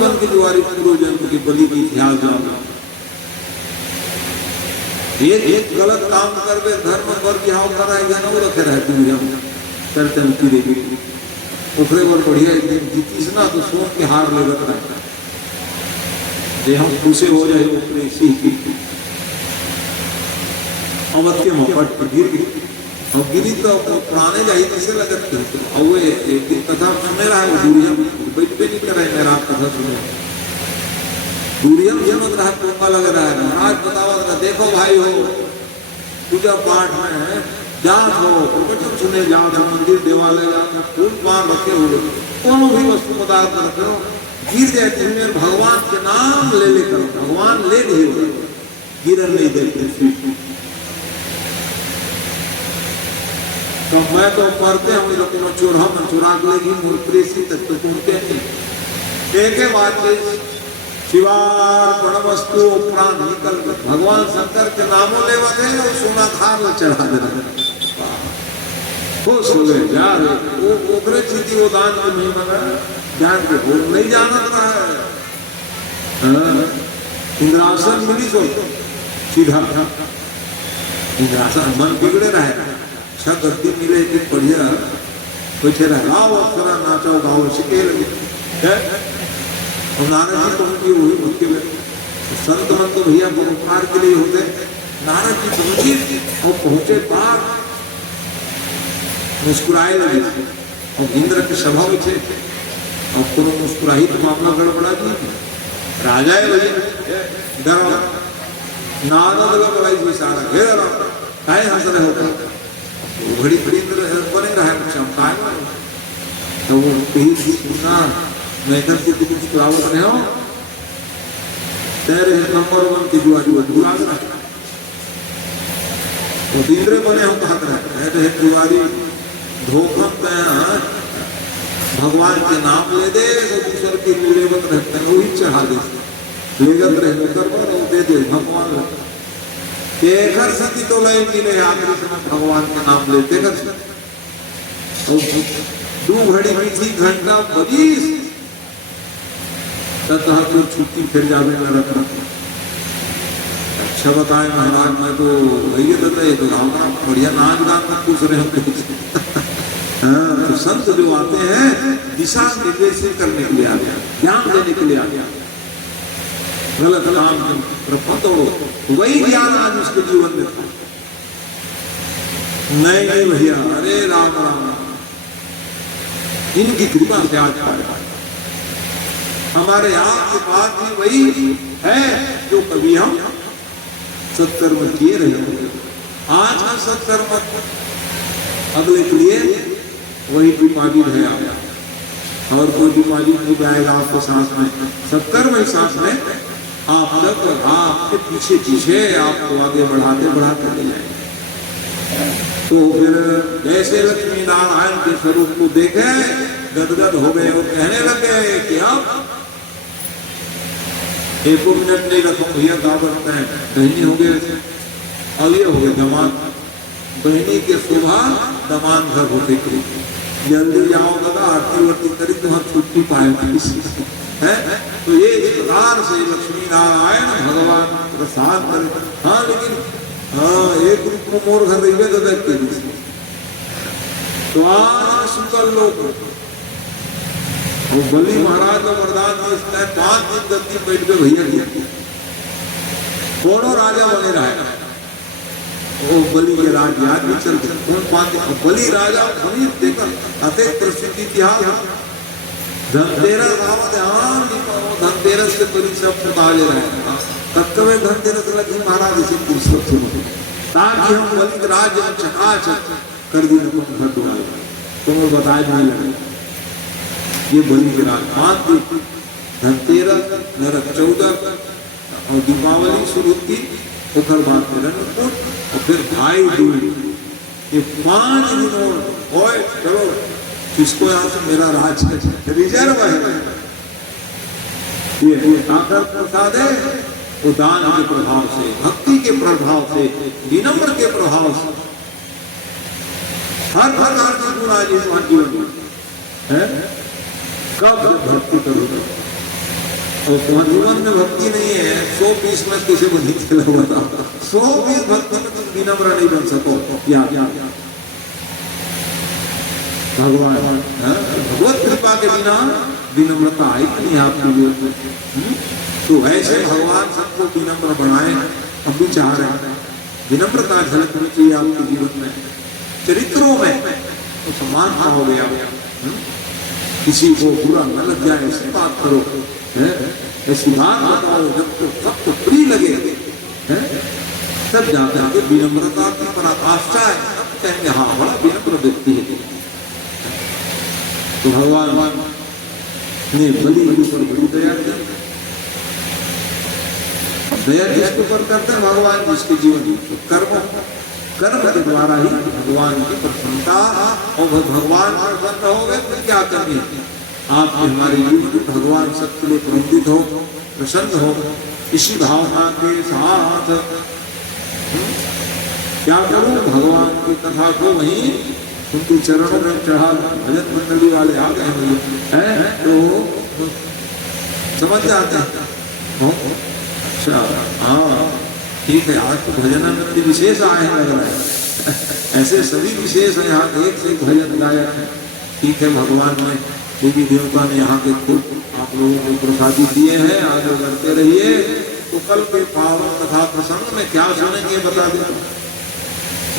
1 की जुआरी पूर्व जन्म की बलि की इतिहास जाना। एक गलत काम कर दे धर्म पर बिहाव कराएगा ना वो रखे रहे दुनिया में करते की देगी उखड़े और बढ़िया एक दिन जीतीस ना तो सोन के हार ले रखा जे हम खुशे हो जाए ऊपरी सी की अवत के मपट पर गिर गई और गिरी तो पुराने जाई कैसे लगत थी और वो एक दिन कथा सुने रहा है दूरिया बैठ पे नहीं कर रहे मेरा कथा सुने दूरिया जन्मत रहा पोंगा लग रहा है महाराज बतावा देखो भाई हो पूजा पाठ में जात हो प्रवचन सुने जाओ मंदिर देवालय जाओ फूल पान रखे हुए कोनो भी वस्तु पदार्थ रखो गिर जाए तुम्हें भगवान के नाम ले लेकर भगवान ले नहीं गिरन नहीं देते तो मैं तो पढ़ते हूँ लेकिन चोरा में चुरा लेगी मूर्ति तक तो घूमते नहीं एक बात शिवार प्रणवस्तु उपरांत निकल भगवान शंकर के नामों ले बने और सोना खार में चढ़ा देना खुश हो गए जा रहे वो ओकरे चीती वो दान में नहीं मना जान के वो नहीं जानता है इंद्रासन मिली सो सीधा इंद्रासन मन बिगड़े रहे अच्छा गलती मिले कि बढ़िया बैठे रहे गाओ अक्षरा नाचो गाओ सिके लगे और नारद जी पहुंची वही उनके संत मन तो भैया उपकार के लिए होते नारद जी पहुंचे और पहुंचे पार मुस्कुराए लगे और इंद्र के सभा में थे और कोनो मुस्कुराही तो मामला गड़बड़ा जी राजा है भैया नारद लग रही सारा घेर रहा काहे हंस रहे हो घड़ी घड़ी बने रहा है चमकाए तो वो कहीं सुना मैं इधर से कुछ मुस्कुरावत रहे हो तेरे नंबर 1 की जुआ जुआ जुआ रहा वो इंद्र बने हम कहते रहे तो जुआरी धोखम भगवान के नाम ले दे तो दूसर की लेवत रहते हैं वही चढ़ा दे लेगत रहे कर दे दे भगवान घर स्थिति तो लय मिले आखिरी समय भगवान के नाम लेते कर दो घड़ी हुई थी घंटा बजी तो छुट्टी फिर जाने में रखना अच्छा बताए महाराज मैं तो वही बताए तो राम राम बढ़िया नाच गान में पूछ रहे हम तो संत जो आते हैं दिशा निर्देशित करने के लिए आ गया ज्ञान देने के लिए आ गया गलत काम तोड़ो वही ज्ञान आज उसके जीवन में था नहीं भैया अरे राम राम इनकी कृपा से आज पाए हमारे आपके पास भी वही है जो कभी हम सत्कर्म किए रहे आज का सत्कर्म अगले के लिए वही डिपॉजिट है और कोई डिपॉजिट नहीं जाएगा आपके साथ में सत्कर्म ही साथ में आप जब आपके पीछे पीछे आपको आगे बढ़ाते बढ़ाते ले जाएंगे तो फिर जैसे लक्ष्मी नारायण के स्वरूप को देखे गदगद हो गए और कहने लगे कि अब एक मिनट नहीं रखो भैया दावत है बहनी हो गए अब ये हो गए दमान बहनी के शोभा दमान घर होते थे जल्दी जाओ दादा आरती वर्ती करी तो हम छुट्टी पाए है तो ये इस प्रकार से लक्ष्मी नारायण भगवान प्रसाद करे हाँ लेकिन हाँ एक रूप में मोर घर रही है गदर के लिए तो आज शुक्ल लोग वो बलि महाराज का वरदान 5 दिन गद्दी बैठ के भैया की कौनो राजा बने रहा वो बलि के राज याद भी चलते कौन 5 दिन बलि राजा बनी देखा अति प्रसिद्ध इतिहास धनतेरस आवत धनतेरस से बलि सब ताले रहे तत्व धनतेरस लक्ष्मी महाराज इसे पुरुषोत्तम से ताकि हम बलि राज्य में चकाचक कर दी घर दुआए तुम्हें बताया नहीं लगे ये बलि के राज 5 दिन धनतेरस नरक 14 और दीपावली शुरू की उखर बात में रनपुर और फिर भाई दूज ये 5 दिनों ओए चलो किसको यहाँ से मेरा राज रिजर्व है ये आकर प्रसाद है वो दान के प्रभाव से भक्ति के प्रभाव से विनम्र के प्रभाव से हर प्रकार के गुण आज इस जीवन में है कब भक्ति करोगे और तुम्हारे जीवन में भक्ति नहीं है 120 में किसी को नहीं चला हुआ 120 भक्ति में तुम विनम्र नहीं बन सको याद भगवान भगवत कृपा के बिना विनम्रता आई कि नहीं आपके जीवन में? तो ऐसे भगवान सबको विनम्र बनाए, हम भी चाह रहे हैं विनम्रता झलकनी चाहिए आपके जीवन में, चरित्रों में, तो सम्मान पाओगे आप। किसी को बुरा न लग जाए ऐसी बात करो, ऐसी बात बताओ जब तो सबको प्रिय लगे, तब जाकर के विनम्रता की पराकाष्ठा है, तब कहेंगे हाँ बड़ा विनम्र व्यक्ति है। तो भगवान ने बड़ी ऊपर बड़ी दया की। दया जिसके ऊपर करते हैं भगवान, जिसके जीवन कर्म के द्वारा ही भगवान की प्रसन्नता, और भगवान प्रसन्न होगे तो क्या करेंगे आप हमारे जीवन में भगवान सबके लिए प्रबंधित हो, प्रसन्न हो, इसी भावना के साथ क्या करूं, भगवान की कथा को वहीं उनके चरणों में चढ़ा। भजन मंडली वाले आ गए हैं तो समझ जाते हैं। अच्छा हाँ ठीक है, आज तो भजन में विशेष आए हैं लग रहा है। ऐसे सभी विशेष हैं यहाँ, एक से भजन गायक है। ठीक है, भगवान ने देवी देवता ने यहाँ के खूब आप लोगों को प्रसादी दिए हैं, आगे बढ़ते रहिए। तो कल के पावन कथा प्रसंग में क्या सुनेंगे बता दें,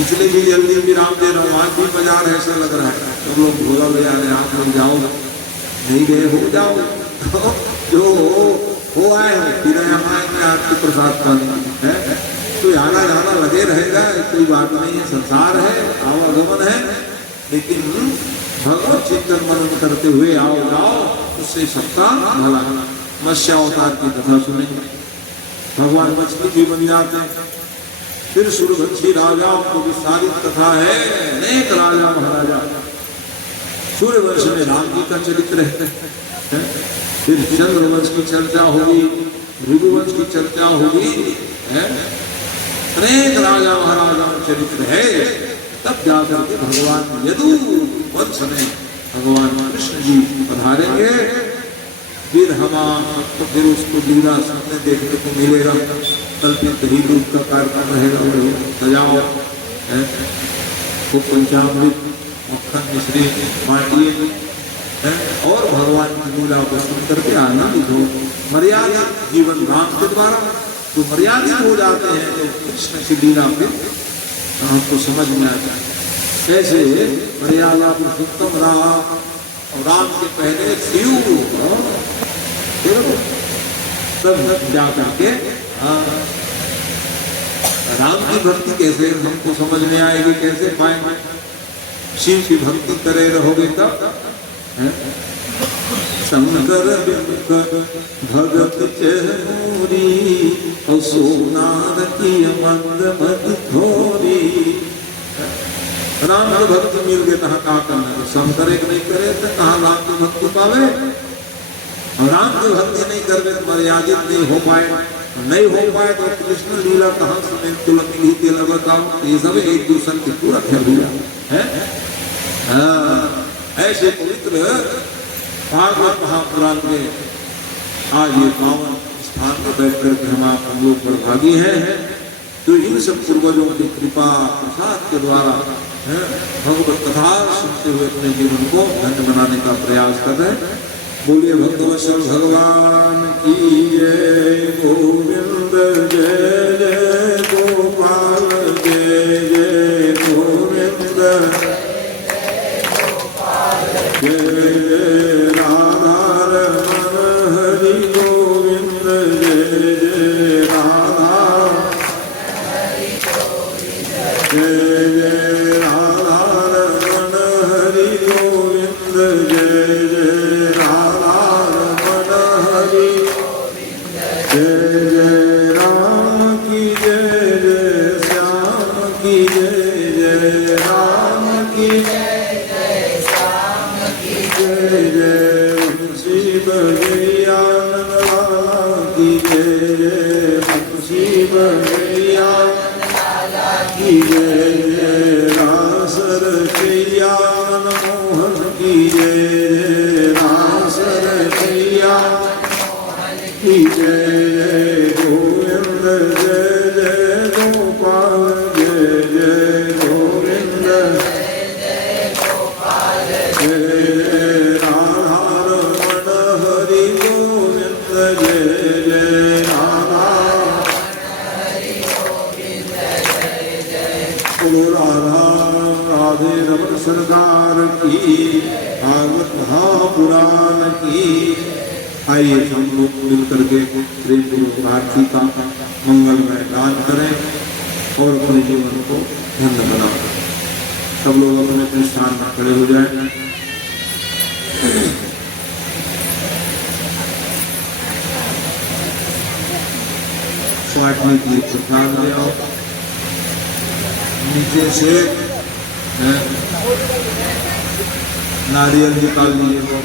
इसलिए भी जल्दी विराम दे रहा हूँ। आज भी बाजार ऐसा लग रहा है, सब लोग भोला बजा रहे, आप लोग जाओ, नहीं गए हो जाओ, जो हो आए फिर आएंगे आपके प्रसाद पाने है, तो आना जाना लगे रहेगा, कोई बात नहीं है, संसार है, आवागमन है, लेकिन भगवत चिंतन मनन करते हुए आओ जाओ, उससे सबका भला। मत्स्य अवतार की कथा सुनेंगे, भगवान मछली भी बन जाते हैं, फिर सूर्यवंशी राजाओं को विस्तारित कथा है, अनेक राजा महाराजा। सूर्यवंश में राम जी का चरित्र है, फिर चंद्रवंश की चर्चा होगी, भृगुवंश की चर्चा होगी, अनेक राजा महाराजा चरित्र है। तब जाकर के भगवान यदु वंश में भगवान कृष्ण जी पधारेंगे, फिर फिर उसको लीला सामने देखने को मिलेगा। कल फिर दही दूध का कार्यक्रम रहेगा, सजाओ वो पंचामृत मक्खन मिश्री बांटिए और भगवान की लीला को सुन करके आनंदित हो। मर्यादित जीवन धाम के द्वारा जो मर्यादित हो जाते हैं, तो कृष्ण की लीला फिर हमको समझ में आता है। कैसे मर्यादा पुरुषोत्तम रहा, और राम के पहले शिव, तब जाकर के राम की भक्ति कैसे हमको समझ में आएगी, कैसे पाएंगे। शिव की भक्ति करे रहोगे तब शंकर भगत चहूरी और सोनार की मंद मत थोरी। राम की भक्ति मिल गए कहाँ का करना, शंकर एक नहीं करे तो कहाँ राम की भक्ति पावे, और राम की भक्ति नहीं करवे तो मर्यादित नहीं हो पाए, नहीं हो पाए तो कृष्ण लीला कहाँ सुने, तुलसी ही तेल बताओ, ये सब एक दूसरे की पूरा खेल है। ऐसे पवित्र भागवत महापुराण में आज ये पावन स्थान पर बैठ कर हम लोग बड़भागी हैं, तो इन सब पूर्वजों की कृपा प्रसाद के द्वारा भगवत कथा सुनते हुए अपने जीवन को धन्य बनाने का प्रयास कर रहे हैं। बोलिए भगवत भगवान की जय, गोविंद जय जय गोपाल जय जय गोविंद जय जय राधा रमण हरि गोविंद जय जय राधा जय जय राधा रमण हरि गोविंद जय जय राधा रमण हरि जय जय राम की जय जय श्याम की जय जय राम की जय जय मुंशी बलिया लाला की जय जय, मुंशी बलिया की जय जय, रास रचैया मोहन की जय जय, रास रचैया की जय जय, गोविंद जय जय गोपाल जय जय गोविंद जय जय राधा रमण जय राधा बोलो राधा राधे रमन सरकार की भागवत महापुराण की। आइए हम लोग मिल करके श्री गुरु आरती का मंगलमय दान करें और अपने जीवन को धन्य बनाएं। सब लोग अपने अपने स्थान पर खड़े हो जाएं। पाठने की प्रसाद ले आओ नीचे से नारियल निकाल लीजिए।